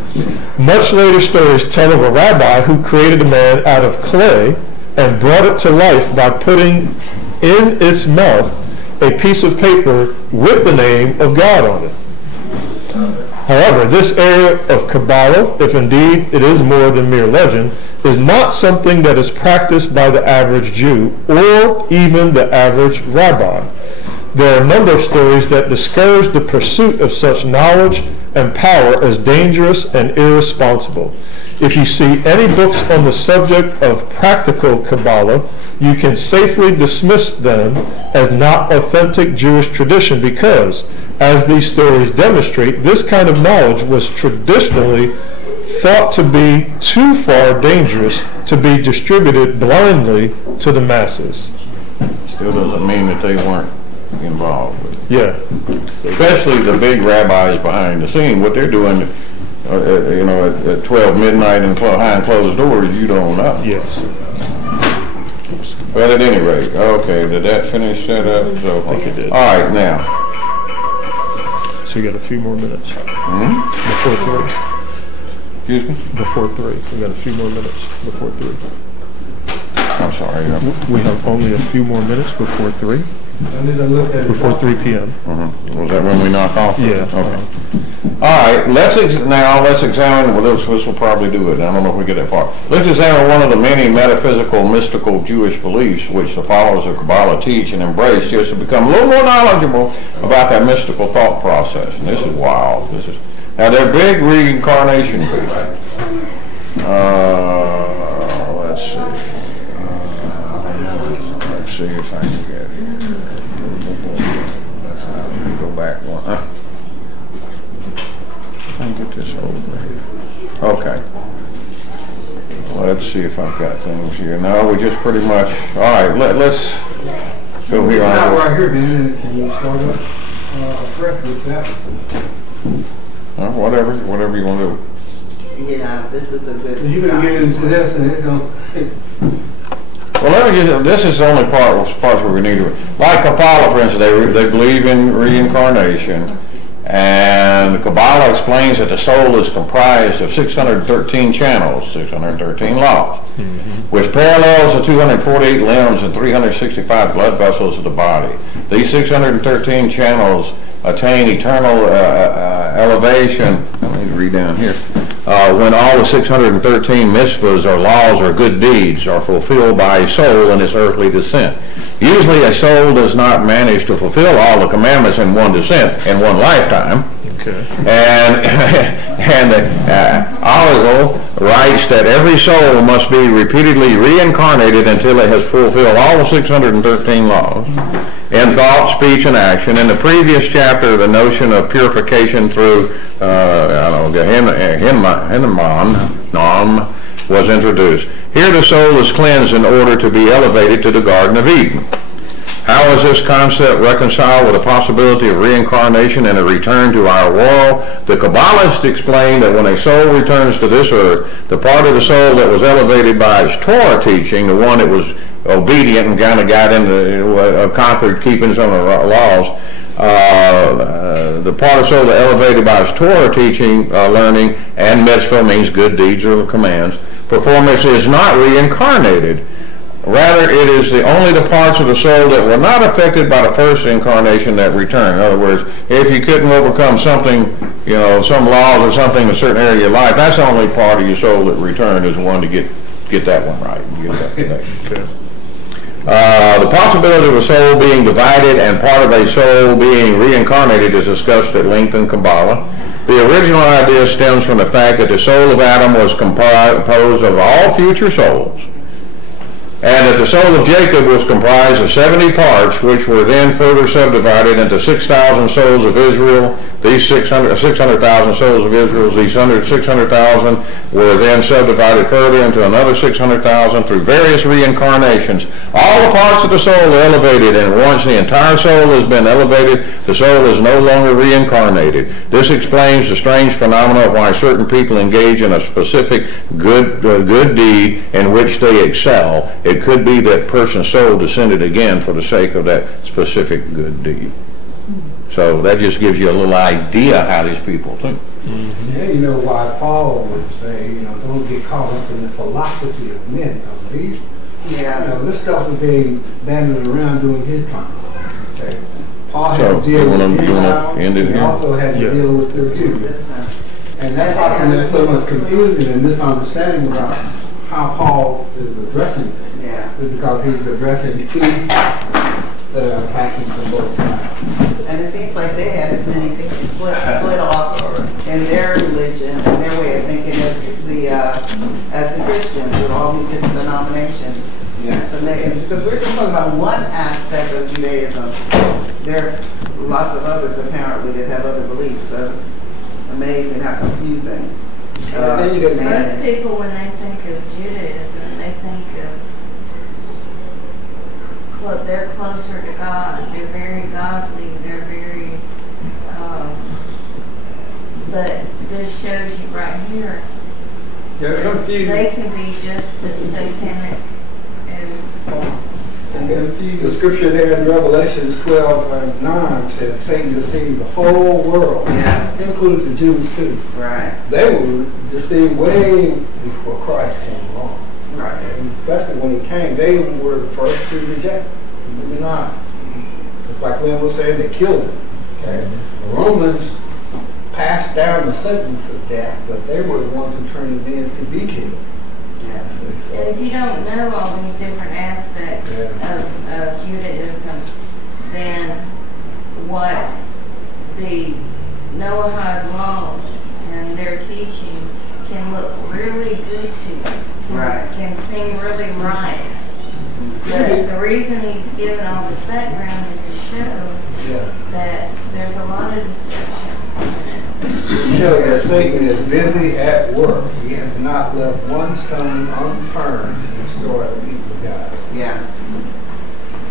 Much later stories tell of a rabbi who created a man out of clay and brought it to life by putting in its mouth a piece of paper with the name of God on it. However, this area of Kabbalah, if indeed it is more than mere legend, is not something that is practiced by the average Jew or even the average rabbi. There are a number of stories that discourage the pursuit of such knowledge and power as dangerous and irresponsible. If you see any books on the subject of practical Kabbalah, you can safely dismiss them as not authentic Jewish tradition because, as these stories demonstrate, this kind of knowledge was traditionally thought to be too far dangerous to be distributed blindly to the masses. Still doesn't mean that they weren't involved with it. Yeah. Especially the big rabbis behind the scene. What they're doing, at 12 midnight and behind closed doors, you don't know. Yes. But at any rate, okay, did that finish that up? So, I think it did. All right, now. So we got a few more minutes. Before 3. Excuse me? Before 3. We got a few more minutes before 3. I'm sorry. We have only a few more minutes before 3. Before 3 p.m. Was that when we knock off? Yeah. Okay. All right. Let's examine. Well, this will probably do it. I don't know if we get that far. Let's examine one of the many metaphysical, mystical Jewish beliefs which the followers of Kabbalah teach and embrace, just to become a little more knowledgeable about that mystical thought process. And this is wild. Now they're big reincarnation people. Let's see. Let's see if I can get it. Let me go back one. I can get this over here. Okay. Let's see if I've got things here. No, we just pretty much. All right. Let's go here. Right here, man. Can you start up fresh with that? Whatever you want to do. Yeah, this is a good. You can get into this and it's going. Well, let me get, this is the only parts where we need to, like Kabbalah, for instance, they believe in reincarnation, and Kabbalah explains that the soul is comprised of 613 channels, 613 laws, which parallels the 248 limbs and 365 blood vessels of the body. These 613 channels attain eternal elevation. Let me read down here. When all the 613 mitzvahs or laws or good deeds are fulfilled by a soul in its earthly descent. Usually a soul does not manage to fulfill all the commandments in one descent, in one lifetime. Okay. And Alizal writes that every soul must be repeatedly reincarnated until it has fulfilled all the 613 laws in thought, speech, and action. In the previous chapter, the notion of purification through Hinman was introduced. Here the soul is cleansed in order to be elevated to the Garden of Eden. How is this concept reconciled with the possibility of reincarnation and a return to our world? The Kabbalists explain that when a soul returns to this earth, the part of the soul that was elevated by its Torah teaching, the one that was obedient and kind of got into conquered keeping some of the laws, the part of the soul that elevated by its Torah teaching, learning, and mitzvah means good deeds or commands, performance is not reincarnated. Rather, it is only the parts of the soul that were not affected by the first incarnation that return. In other words, if you couldn't overcome something, some laws or something in a certain area of your life, that's the only part of your soul that returned is the one to get that one right. Get that connection. The possibility of a soul being divided and part of a soul being reincarnated is discussed at length in Kabbalah. The original idea stems from the fact that the soul of Adam was composed of all future souls, and that the soul of Jacob was comprised of 70 parts, which were then further subdivided into 6,000 souls of Israel. These 600,000 souls of Israel, these 600,000 were then subdivided further into another 600,000 through various reincarnations. All the parts of the soul are elevated, and once the entire soul has been elevated, the soul is no longer reincarnated. This explains the strange phenomena of why certain people engage in a specific good deed in which they excel. It could be that person's soul descended again for the sake of that specific good deed. So that just gives you a little idea how these people think. Yeah, you know why Paul would say, don't get caught up in the philosophy of men, because these, this stuff was being banded around during his time. Okay, Paul had to deal with Gentiles, he also had to deal with their Jews, and that's how there's so much confusion and misunderstanding about how Paul is addressing things. Yeah, it's because he's addressing two that are attacking from both sides. And it seems like they had as many split-offs in their religion and their way of thinking as the Christians with all these different denominations. Yeah. So because we're just talking about one aspect of Judaism, there's lots of others apparently that have other beliefs. So it's amazing how confusing. Most people, when they think of Judaism, they think of they're closer to God, they're very godly, they're very, but this shows you right here, they're confused. They can be just as satanic as... And confused. The scripture there in Revelations 12:9 says Satan deceived the whole world, including the Jews too. Right. They were deceived way before Christ came along. Right. And especially when he came, they were the first to reject him. Maybe not. Just like Lynn was saying, they killed him. Okay? The Romans passed down the sentence of death, but they were the ones who turned him in to be killed. Yeah. And if you don't know all these different aspects of Judaism, then what the Noahide laws and their teaching can look really good to you. Can seem really right. But the reason he's given all this background is to show that there's a lot of deception. Show that Satan is busy at work. He has not left one stone unturned to destroy the people of God. Yeah.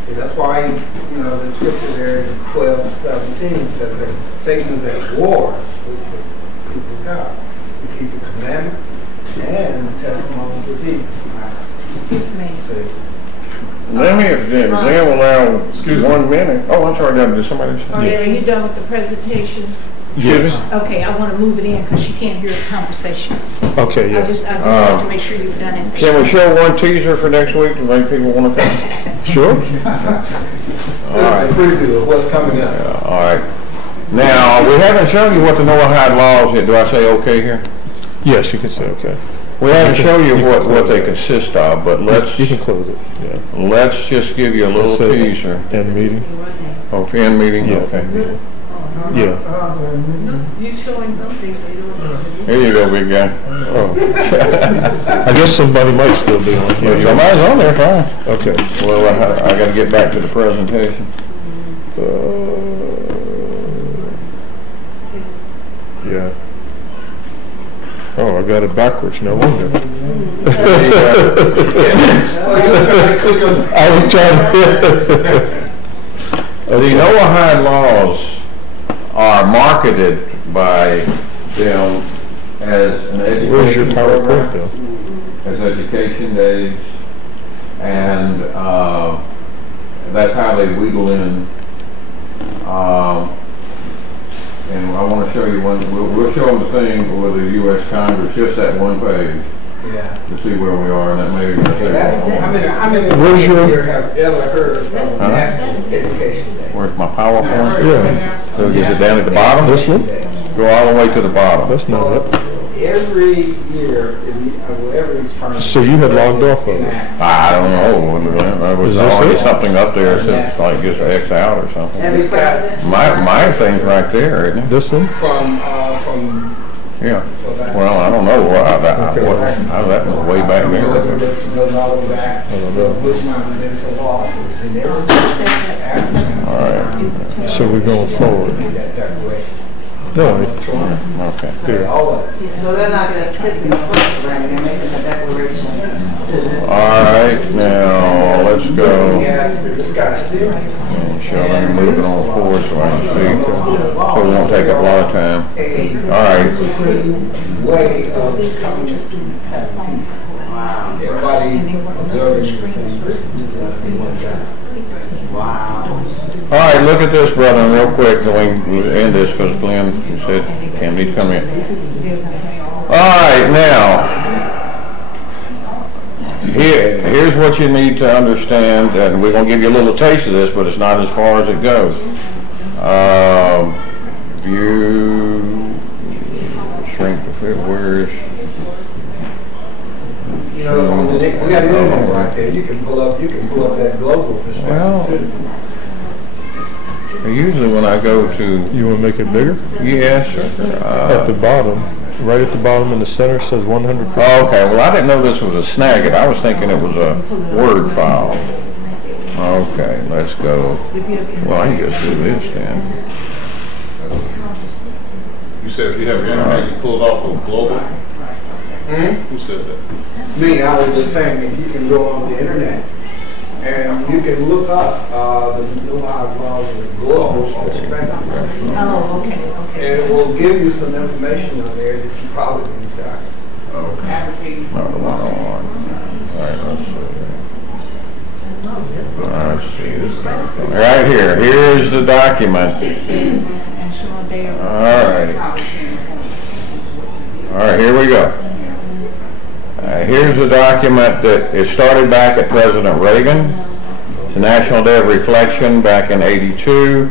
And that's why, the scripture there in 12:17 says that Satan is at war with the people of God. To keep the commandments commandments and the testimonies of Jesus. Excuse me. Let me, if they allow 1 minute. Oh, I'm sorry, did somebody say? Are you done with the presentation? Yes. Okay, I want to move it in because she can't hear the conversation. Okay, yeah. I just wanted to make sure you've done it. Can we show one teaser for next week to make people want to come? Sure. All right. Preview of what's coming up. All right. Now, we haven't shown you what the Noahide laws yet. Do I say okay here? Yes, you can say okay. We haven't shown you what they consist of, but let's... You can close it, yeah. Let's just give you a little teaser. End meeting. Oh, end meeting? Yeah. Okay. Yeah. You're showing something, so you don't. Here you go, big guy. Oh. I guess somebody might still be on here. Well, somebody's on there, fine. Okay. Well, I got to get back to the presentation. Yeah. Oh, I got it backwards. No wonder. I was trying to. The Noahide laws are marketed by them as an education Where's your PowerPoint, program, as education days, and that's how they wheedle in. And I want to show you one. We'll show them the thing with the U.S. Congress, just that one page, to see where we are, and that may be. How many here have ever heard of National Education Day? Where's my PowerPoint? Yeah. So is it down at the bottom? This one? Go all the way to the bottom. That's not it. Every year, every term. So you had logged off of it? I don't know. There was already something up there that said like just X out or something. Every president? My thing's right there, isn't it? This one? From yeah. Well, I don't know how that was way back there. I don't know. All right. So we're going forward. No. Okay. Here. So they're not just kissing the place, right? They're making a declaration to this. All right, now let's go. And shall I move it on forward so I can see? So it won't take up a lot of time. All right. Way of coming to have peace. Wow. Everybody observing the same Wow. All right, look at this, brother, real quick, so we can end this because Glenn said can't need to come in. All right, now, here's what you need to understand, and we're going to give you a little taste of this, but it's not as far as it goes. View, shrink the fit, where's... You know, we got the internet right there. You can pull up that global perspective too. Usually when I go to... You want to make it bigger? Yes, sir. At the bottom, right at the bottom in the center says 100%. Oh, okay, well I didn't know this was a Snagit. I was thinking it was a Word file. Okay, let's go. Well, I can just do this then. You said you have your internet, you pulled off of global? Who said that? Me, I was just saying that you can go on the internet and you can look up the Noahide laws in a global perspective. Oh, okay. And it will give you some information on there that you probably can track. Okay. Not the one I want. All right, let's see. Let's see this document. Right here. Here's the document. All right. All right, here we go. Here's a document that it started back at President Reagan. It's the National Day of Reflection back in '82.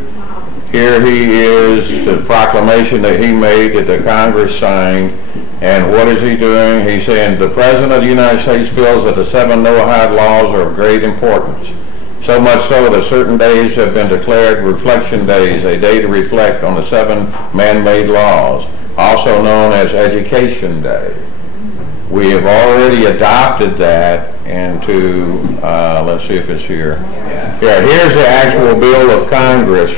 Here he is, the proclamation that he made that the Congress signed. And what is he doing? He's saying the President of the United States feels that the 7 Noahide laws are of great importance. So much so that certain days have been declared reflection days, a day to reflect on the 7 man-made laws, also known as Education Day. We have already adopted that into, let's see if it's here. Yeah, here's the actual bill of Congress.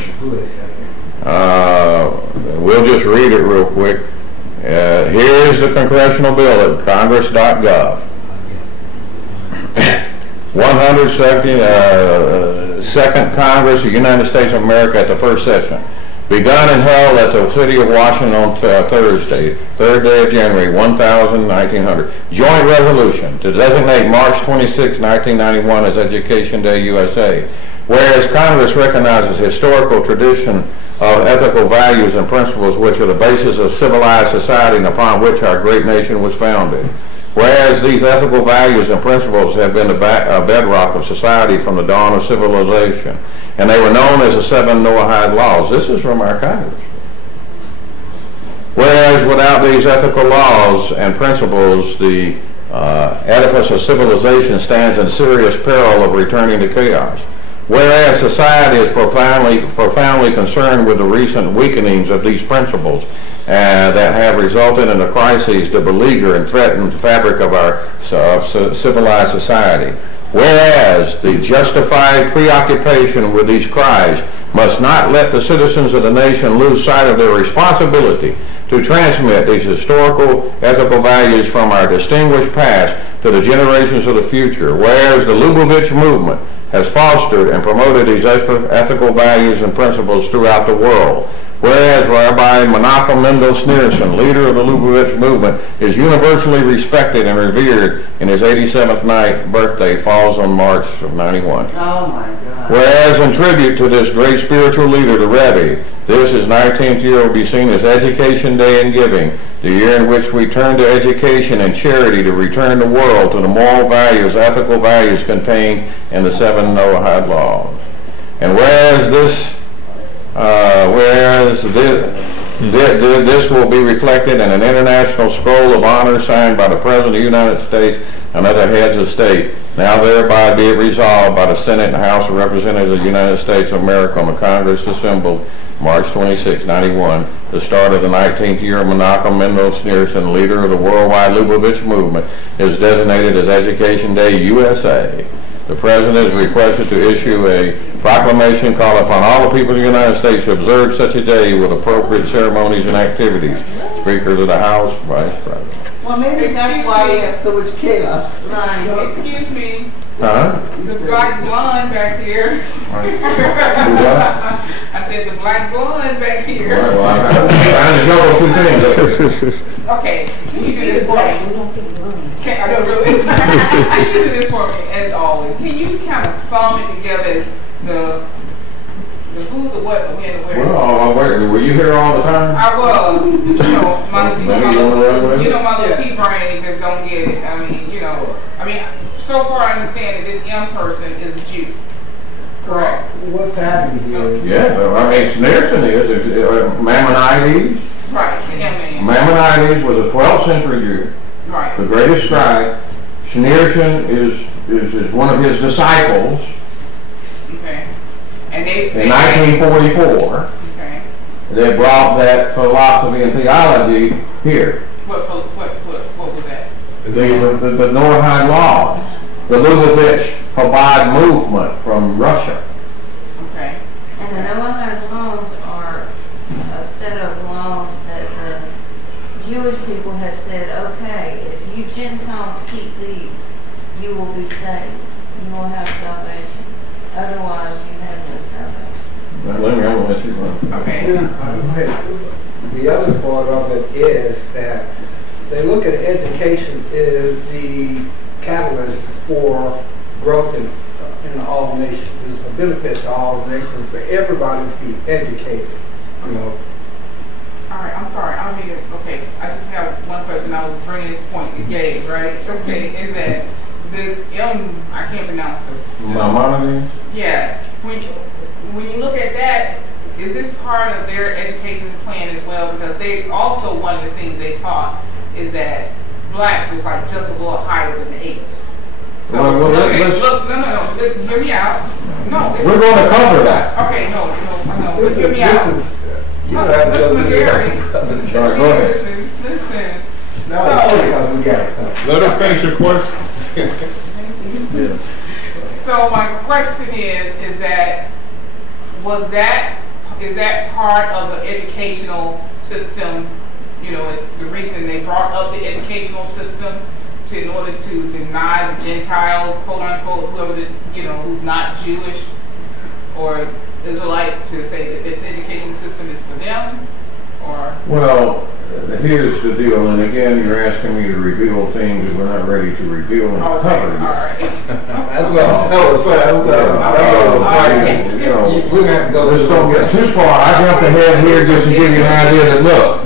We'll just read it real quick. Here's the congressional bill at congress.gov. 172nd Congress of the United States of America at the first session. begun and held at the City of Washington on Thursday, 3rd day of January, 1900. Joint resolution to designate March 26, 1991 as Education Day USA. Whereas Congress recognizes historical tradition of ethical values and principles which are the basis of civilized society and upon which our great nation was founded. Whereas these ethical values and principles have been the bedrock of society from the dawn of civilization, and they were known as the 7 Noahide laws. This is from our Congress. Whereas without these ethical laws and principles, the edifice of civilization stands in serious peril of returning to chaos. Whereas society is profoundly concerned with the recent weakenings of these principles that have resulted in the crises that beleaguer and threaten the fabric of our civilized society. Whereas the justified preoccupation with these cries must not let the citizens of the nation lose sight of their responsibility to transmit these historical ethical values from our distinguished past to the generations of the future. Whereas the Lubavitch movement has fostered and promoted these ethical values and principles throughout the world. Whereas Rabbi Menachem Mendel Schneerson, leader of the Lubavitch movement, is universally respected and revered, and his 87th birthday falls on March of 91. Oh my God. Whereas in tribute to this great spiritual leader, the Rebbe, this, his 19th year, will be seen as Education Day and Giving, the year in which we turn to education and charity to return the world to the moral values, ethical values contained in the 7 Noahide laws. And whereas this will be reflected in an international scroll of honor signed by the President of the United States and other heads of state, now thereby be it resolved by the Senate and House of Representatives of the United States of America on the Congress assembled March 26, 91, the start of the 19th year of Menachem Mendel Schneerson, leader of the worldwide Lubavitch movement, is designated as Education Day USA. The President is requested to issue a proclamation calling upon all the people of the United States to observe such a day with appropriate ceremonies and activities. Speakers of the House, Vice President. Well, maybe that's why we have so much chaos. Right. Excuse me. Huh? The black blonde back here. I said the black blonde back here. Right, well, I'm trying to juggle 2 things. Okay, can you do this for me? We don't see the blonde. I don't really. Can you do this for me, as always? Can you kind of sum it together as the who, the what, the when, the where? Well, were you here all the time? I was. You know, my little pea brain just don't get it. I mean, so far I understand that this M person is a Jew. Correct. What's happening here? Yeah, I mean, Schneerson is Maimonides. Right, the M man. Maimonides was a 12th century Jew. Right. The greatest scribe. Schneerson is one of his disciples. Okay. And in 1944, okay, they brought that philosophy and theology here. What was that? The Noahide laws, the Lubavitch Chabad movement from Russia. Okay. And the Noahide laws are a set of laws that the Jewish people have said, okay, if you Gentiles keep these, you will be saved. You will have salvation. Otherwise, you have no salvation. Now, let me, I'm going to let you run. Okay. The other part of it is that they look at education as the catalyst for growth in all nations. It's a benefit to all nations for everybody to be educated. You know. All right, I'm sorry. I don't mean to. Okay, I just have one question. I was bringing this point to Gabe, right? Okay, is that this I can't pronounce it. Maimonides? Yeah. When you look at that, is this part of their education plan as well? Because they also, one of the things they taught is that blacks was like just a little higher than the apes. So well, no, listen, hear me out. No, we're going to cover that. Okay, no, listen, hear me out. Listen, listen. No, let her finish your question. Yeah. So my question is that is that part of the educational system? You know, it's the reason they brought up the educational system in order to deny the Gentiles, quote unquote, whoever who's not Jewish, or Israelite to say that this education system is for them, or? Well, here's the deal, and again, you're asking me to reveal things that we're not ready to reveal and cover. All right. That's what, that was funny. You know, we're gonna have to go. Let's don't get too far. I jumped ahead here just to give you an idea that look,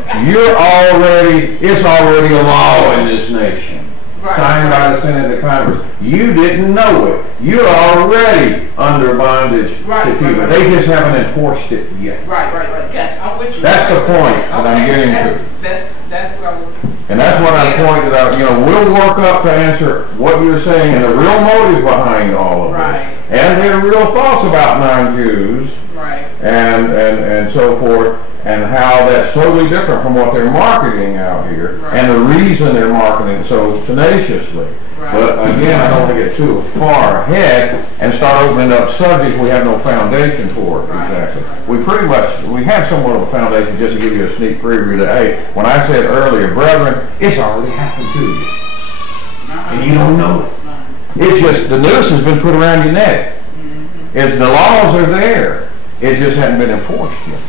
it's already a law in this nation. Signed by the Senate and the Congress. You didn't know it. You're already under bondage to Cuba. They just haven't enforced it yet. Right. Gotcha. I'm with you. That's the point that I'm getting to. That's what I was. And that's what I pointed out. You know, we'll work up to answer what you're saying and the real motive behind all of this. And their real thoughts about non-Jews. Right. And so forth. And how that's totally different from what they're marketing out here, and the reason they're marketing so tenaciously. But again, I don't want to get too far ahead and start opening up subjects we have no foundation for. Exactly. We have somewhat of a foundation, just to give you a sneak preview that, hey, when I said earlier, brethren, it's already happened to you. And you don't know it. It's just, the noose has been put around your neck. If the laws are there, it just hasn't been enforced yet.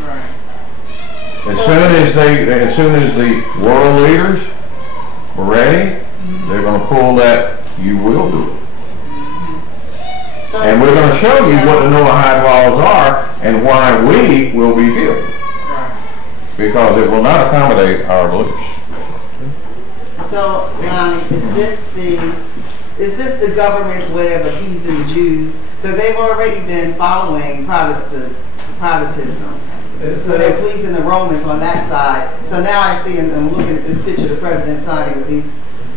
As soon as the world leaders are ready, they're going to pull that, you will do it. And we're going to show you what the Noahide laws are and why we will be guilty. Because it will not accommodate our beliefs. So, Lani, is this the government's way of appeasing the Jews? Because they've already been following Protestantism. So they're pleasing the Romans on that side. So now I see, and I'm looking at this picture of the president signing with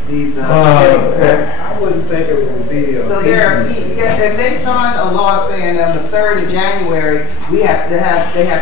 these I wouldn't think it would be. So if they sign a law saying on the 3rd of January they have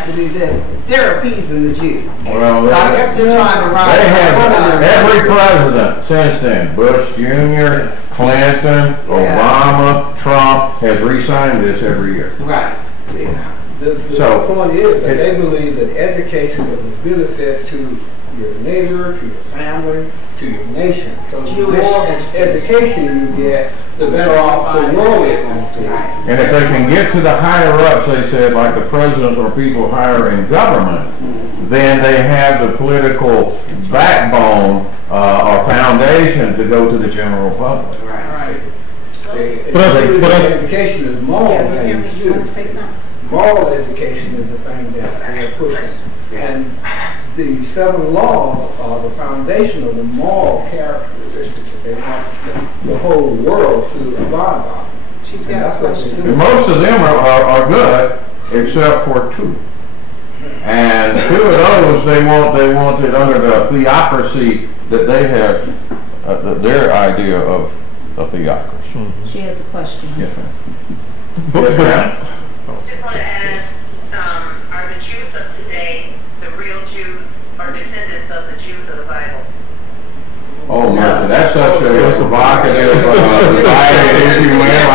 to do this, they're appeasing the Jews. Well, so I guess they're trying to ride. They have every president since then, Bush Jr., Clinton, Obama, Trump, has re-signed this every year. Right. Yeah. The point is that they believe that education is a benefit to your neighbor, to your family, to your nation. So the more education you get, the better off the world is going to be. And if they can get to the higher ups, they said, like the president or people higher in government, then they have the political backbone or foundation to go to the general public. Right. But education is moral things too. Moral education is the thing that they're pushing. And the 7 laws are the foundation of the moral characteristics that they want the whole world to abide by. She's got a question. And most of them are good, except for 2. And 2 of those, they want it under the theocracy that they have, their idea of theocracy. She has a question. Yes, ma'am. Just want to ask, are the Jews of today the real Jews or descendants of the Jews of the Bible? Oh, no, that's such a provocative issue, ma'am.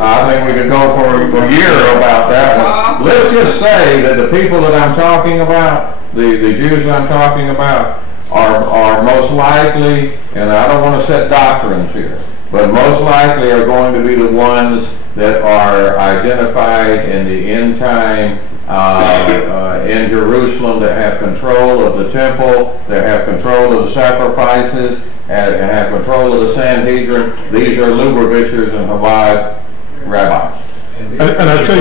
I think we could go for a year about that one. Let's just say that the people that I'm talking about, the Jews that I'm talking about, are most likely, and I don't want to set doctrines here, but most likely are going to be the ones that are identified in the end time in Jerusalem, that have control of the temple, that have control of the sacrifices, and have control of the Sanhedrin. These are Lubavitchers and Chabad rabbis. And I tell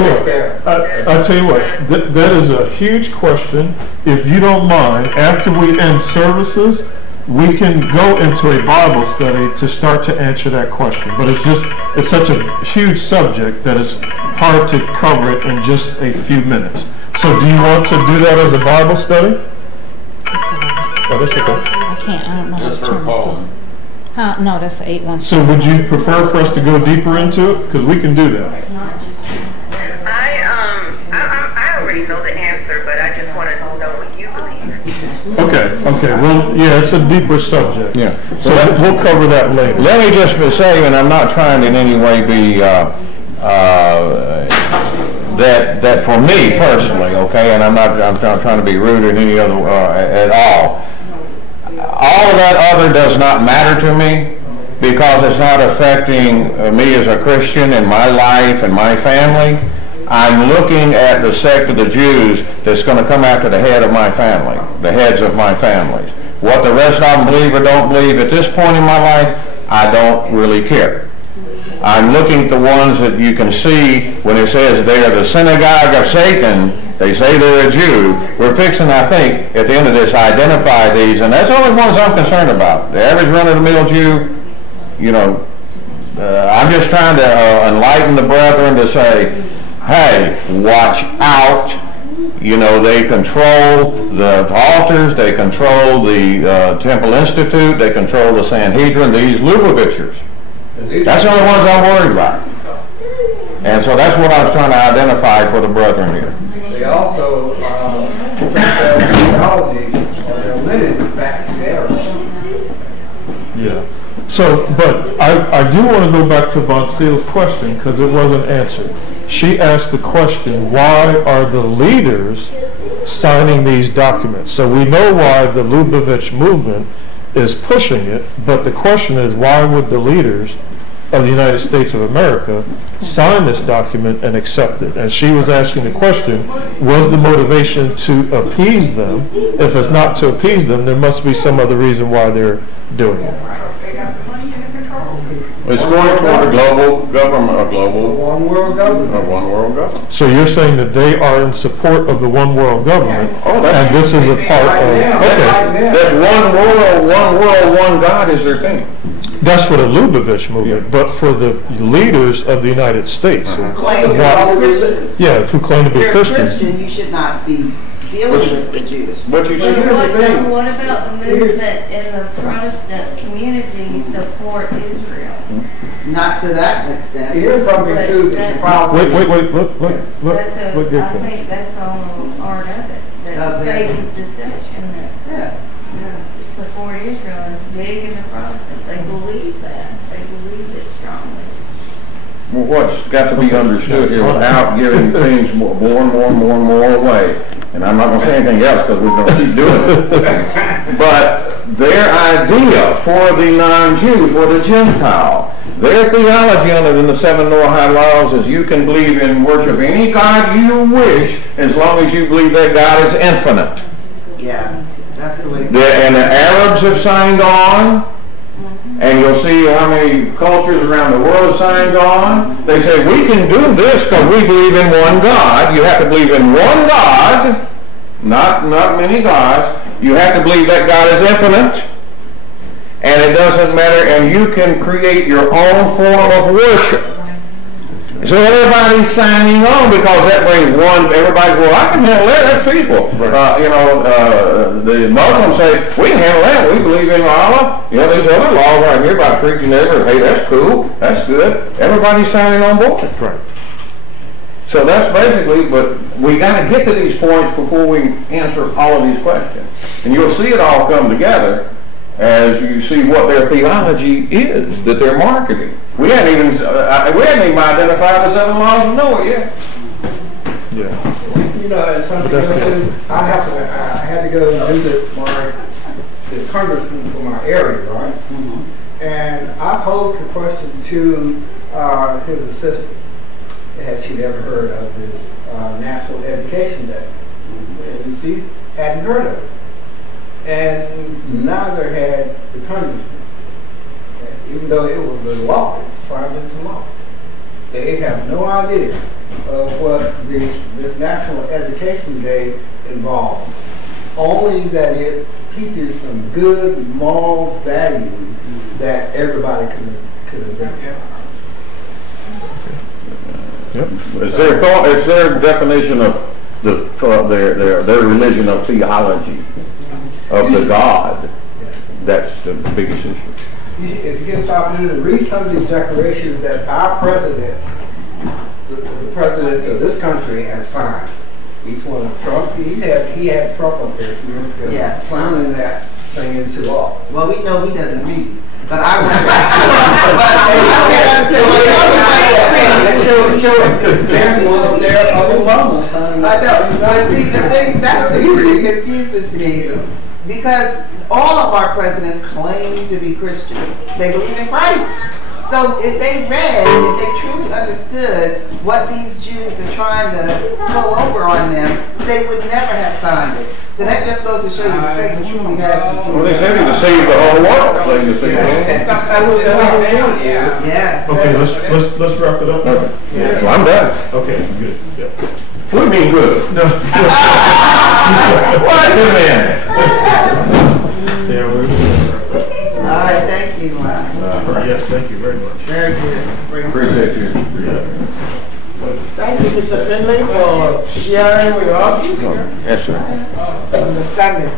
you what, that is a huge question. If you don't mind, after we end services, we can go into a Bible study to start to answer that question. But it's such a huge subject that it's hard to cover it in just a few minutes. So do you want to do that as a Bible study? Oh, that's okay. I can't, I don't know. That's her calling. No, that's 816. So would you prefer for us to go deeper into it? Because we can do that. I already know the answer, but I just want to know what you believe. Okay. Well, yeah, it's a deeper subject. Yeah. So we'll cover that later. Let me just say, and I'm not trying to in any way be that for me personally, okay, and I'm not trying to be rude or any other at all. All of that other does not matter to me, because it's not affecting me as a Christian in my life and my family. I'm looking at the sect of the Jews that's going to come after the head of my family, the heads of my families. What the rest of them believe or don't believe at this point in my life, I don't really care. I'm looking at the ones that you can see when it says they are the synagogue of Satan. They say they're a Jew. We're fixing, I think, at the end of this, identify these, and that's the only ones I'm concerned about. The average run-of-the-mill Jew, you know, I'm just trying to enlighten the brethren to say, hey, watch out. You know, they control the altars, they control the Temple Institute, they control the Sanhedrin, these Lubavitchers. That's the only ones I'm worried about. And so that's what I was trying to identify for the brethren here. They also theology or their lineage back to there. Yeah. So, but I do want to go back to Von Seal's question because it wasn't answered. She asked the question, why are the leaders signing these documents? So we know why the Lubavitch movement is pushing it, but the question is, why would the leaders of the United States of America sign this document and accept it? And she was asking the question, was the motivation to appease them? If it's not to appease them, there must be some other reason why they're doing it. It's going toward a global government, a global one world government. One world government. So you're saying that they are in support of the one world government, and this is a part of. Okay. That one world, one God is their thing. That's for the Lubavitch movement, but for the leaders of the United States, who claim to be Christians. Yeah, who claim to be If you're Christians. Christian, you should not be dealing with the Jews. But you see, what about the movement in the Protestant community support Israel? Not to that extent. Here's something too. Wait, look, I think that's all part of it. That Satan's deception that support Israel is big in the Protestant. They believe that. They believe it strongly. Well, what's got to be understood here without giving things more away, and I'm not going to say anything else because we're going to keep doing it, but their idea for the non-Jew, for the Gentile, their theology on it in the 7 Noahide laws is you can believe in worship any God you wish as long as you believe that God is infinite. Yeah, that's the way. And the Arabs have signed on, and you'll see how many cultures around the world have signed on. They say, we can do this because we believe in one God. You have to believe in one God, not many gods. You have to believe that God is infinite, and it doesn't matter, and you can create your own form of worship. So everybody's signing on because that brings one, everybody, well, I can handle that, that's peaceful. The Muslims say, we can handle that, we believe in Allah. You know, there's other laws right here about treating neighbor, hey, that's cool, that's good. Everybody's signing on board. Right. So that's basically, but we got to get to these points before we answer all of these questions. And you'll see it all come together as you see what their theology is that they're marketing. We hadn't even identified the 7 laws of Noah yet. Yeah. You know, and something else too, I had to go and visit the congressman from my area, right? Mm-hmm. And I posed the question to his assistant. Had she ever heard of the National Education Day? And she hadn't heard of it. And neither had the congressman. Even though it was a law, it's signed into law. They have no idea of what this National Education Day involves. Only that it teaches some good moral values that everybody could identify. Yep. It's their definition of their religion of theology of the God. That's the biggest issue. If you get an opportunity to read some of these declarations that our president, the presidents of this country, has signed. Each one of Trump, he had Trump up there a few years ago, signing that thing into law. Well, we know he doesn't read. But I wonder. There's one up there of Obama signing that. I know. But see, the thing that's the thing that confuses me, because all of our presidents claim to be Christians. They believe in Christ. So if they read, if they truly understood what these Jews are trying to pull over on them, they would never have signed it. So that just goes to show you the Satan truly has deceived. Well, they said he deceived the whole world. They deceived Yeah. Okay, let's wrap it up. Okay. Yeah. Well, I'm done. Okay, good. Yeah. What do you mean good? No. What a man. Yeah, we're All right, thank you, Lani. yes, thank you very much. Very good. Appreciate you. Thank you, Mr. Finley, for sharing with us Yes, sir. understanding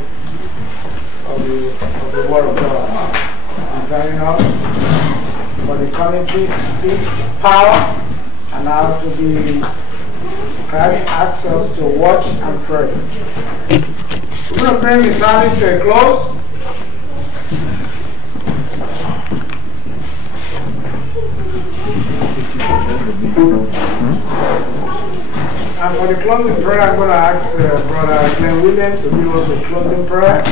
of the Word of God, and telling us for the coming peace, power, and how to be Christ asks us to watch and pray. We're going to bring the service to a close. And for the closing prayer, I'm going to ask Brother Glenn Williams to give us a closing prayer.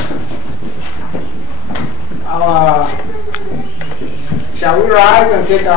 Shall we rise and take our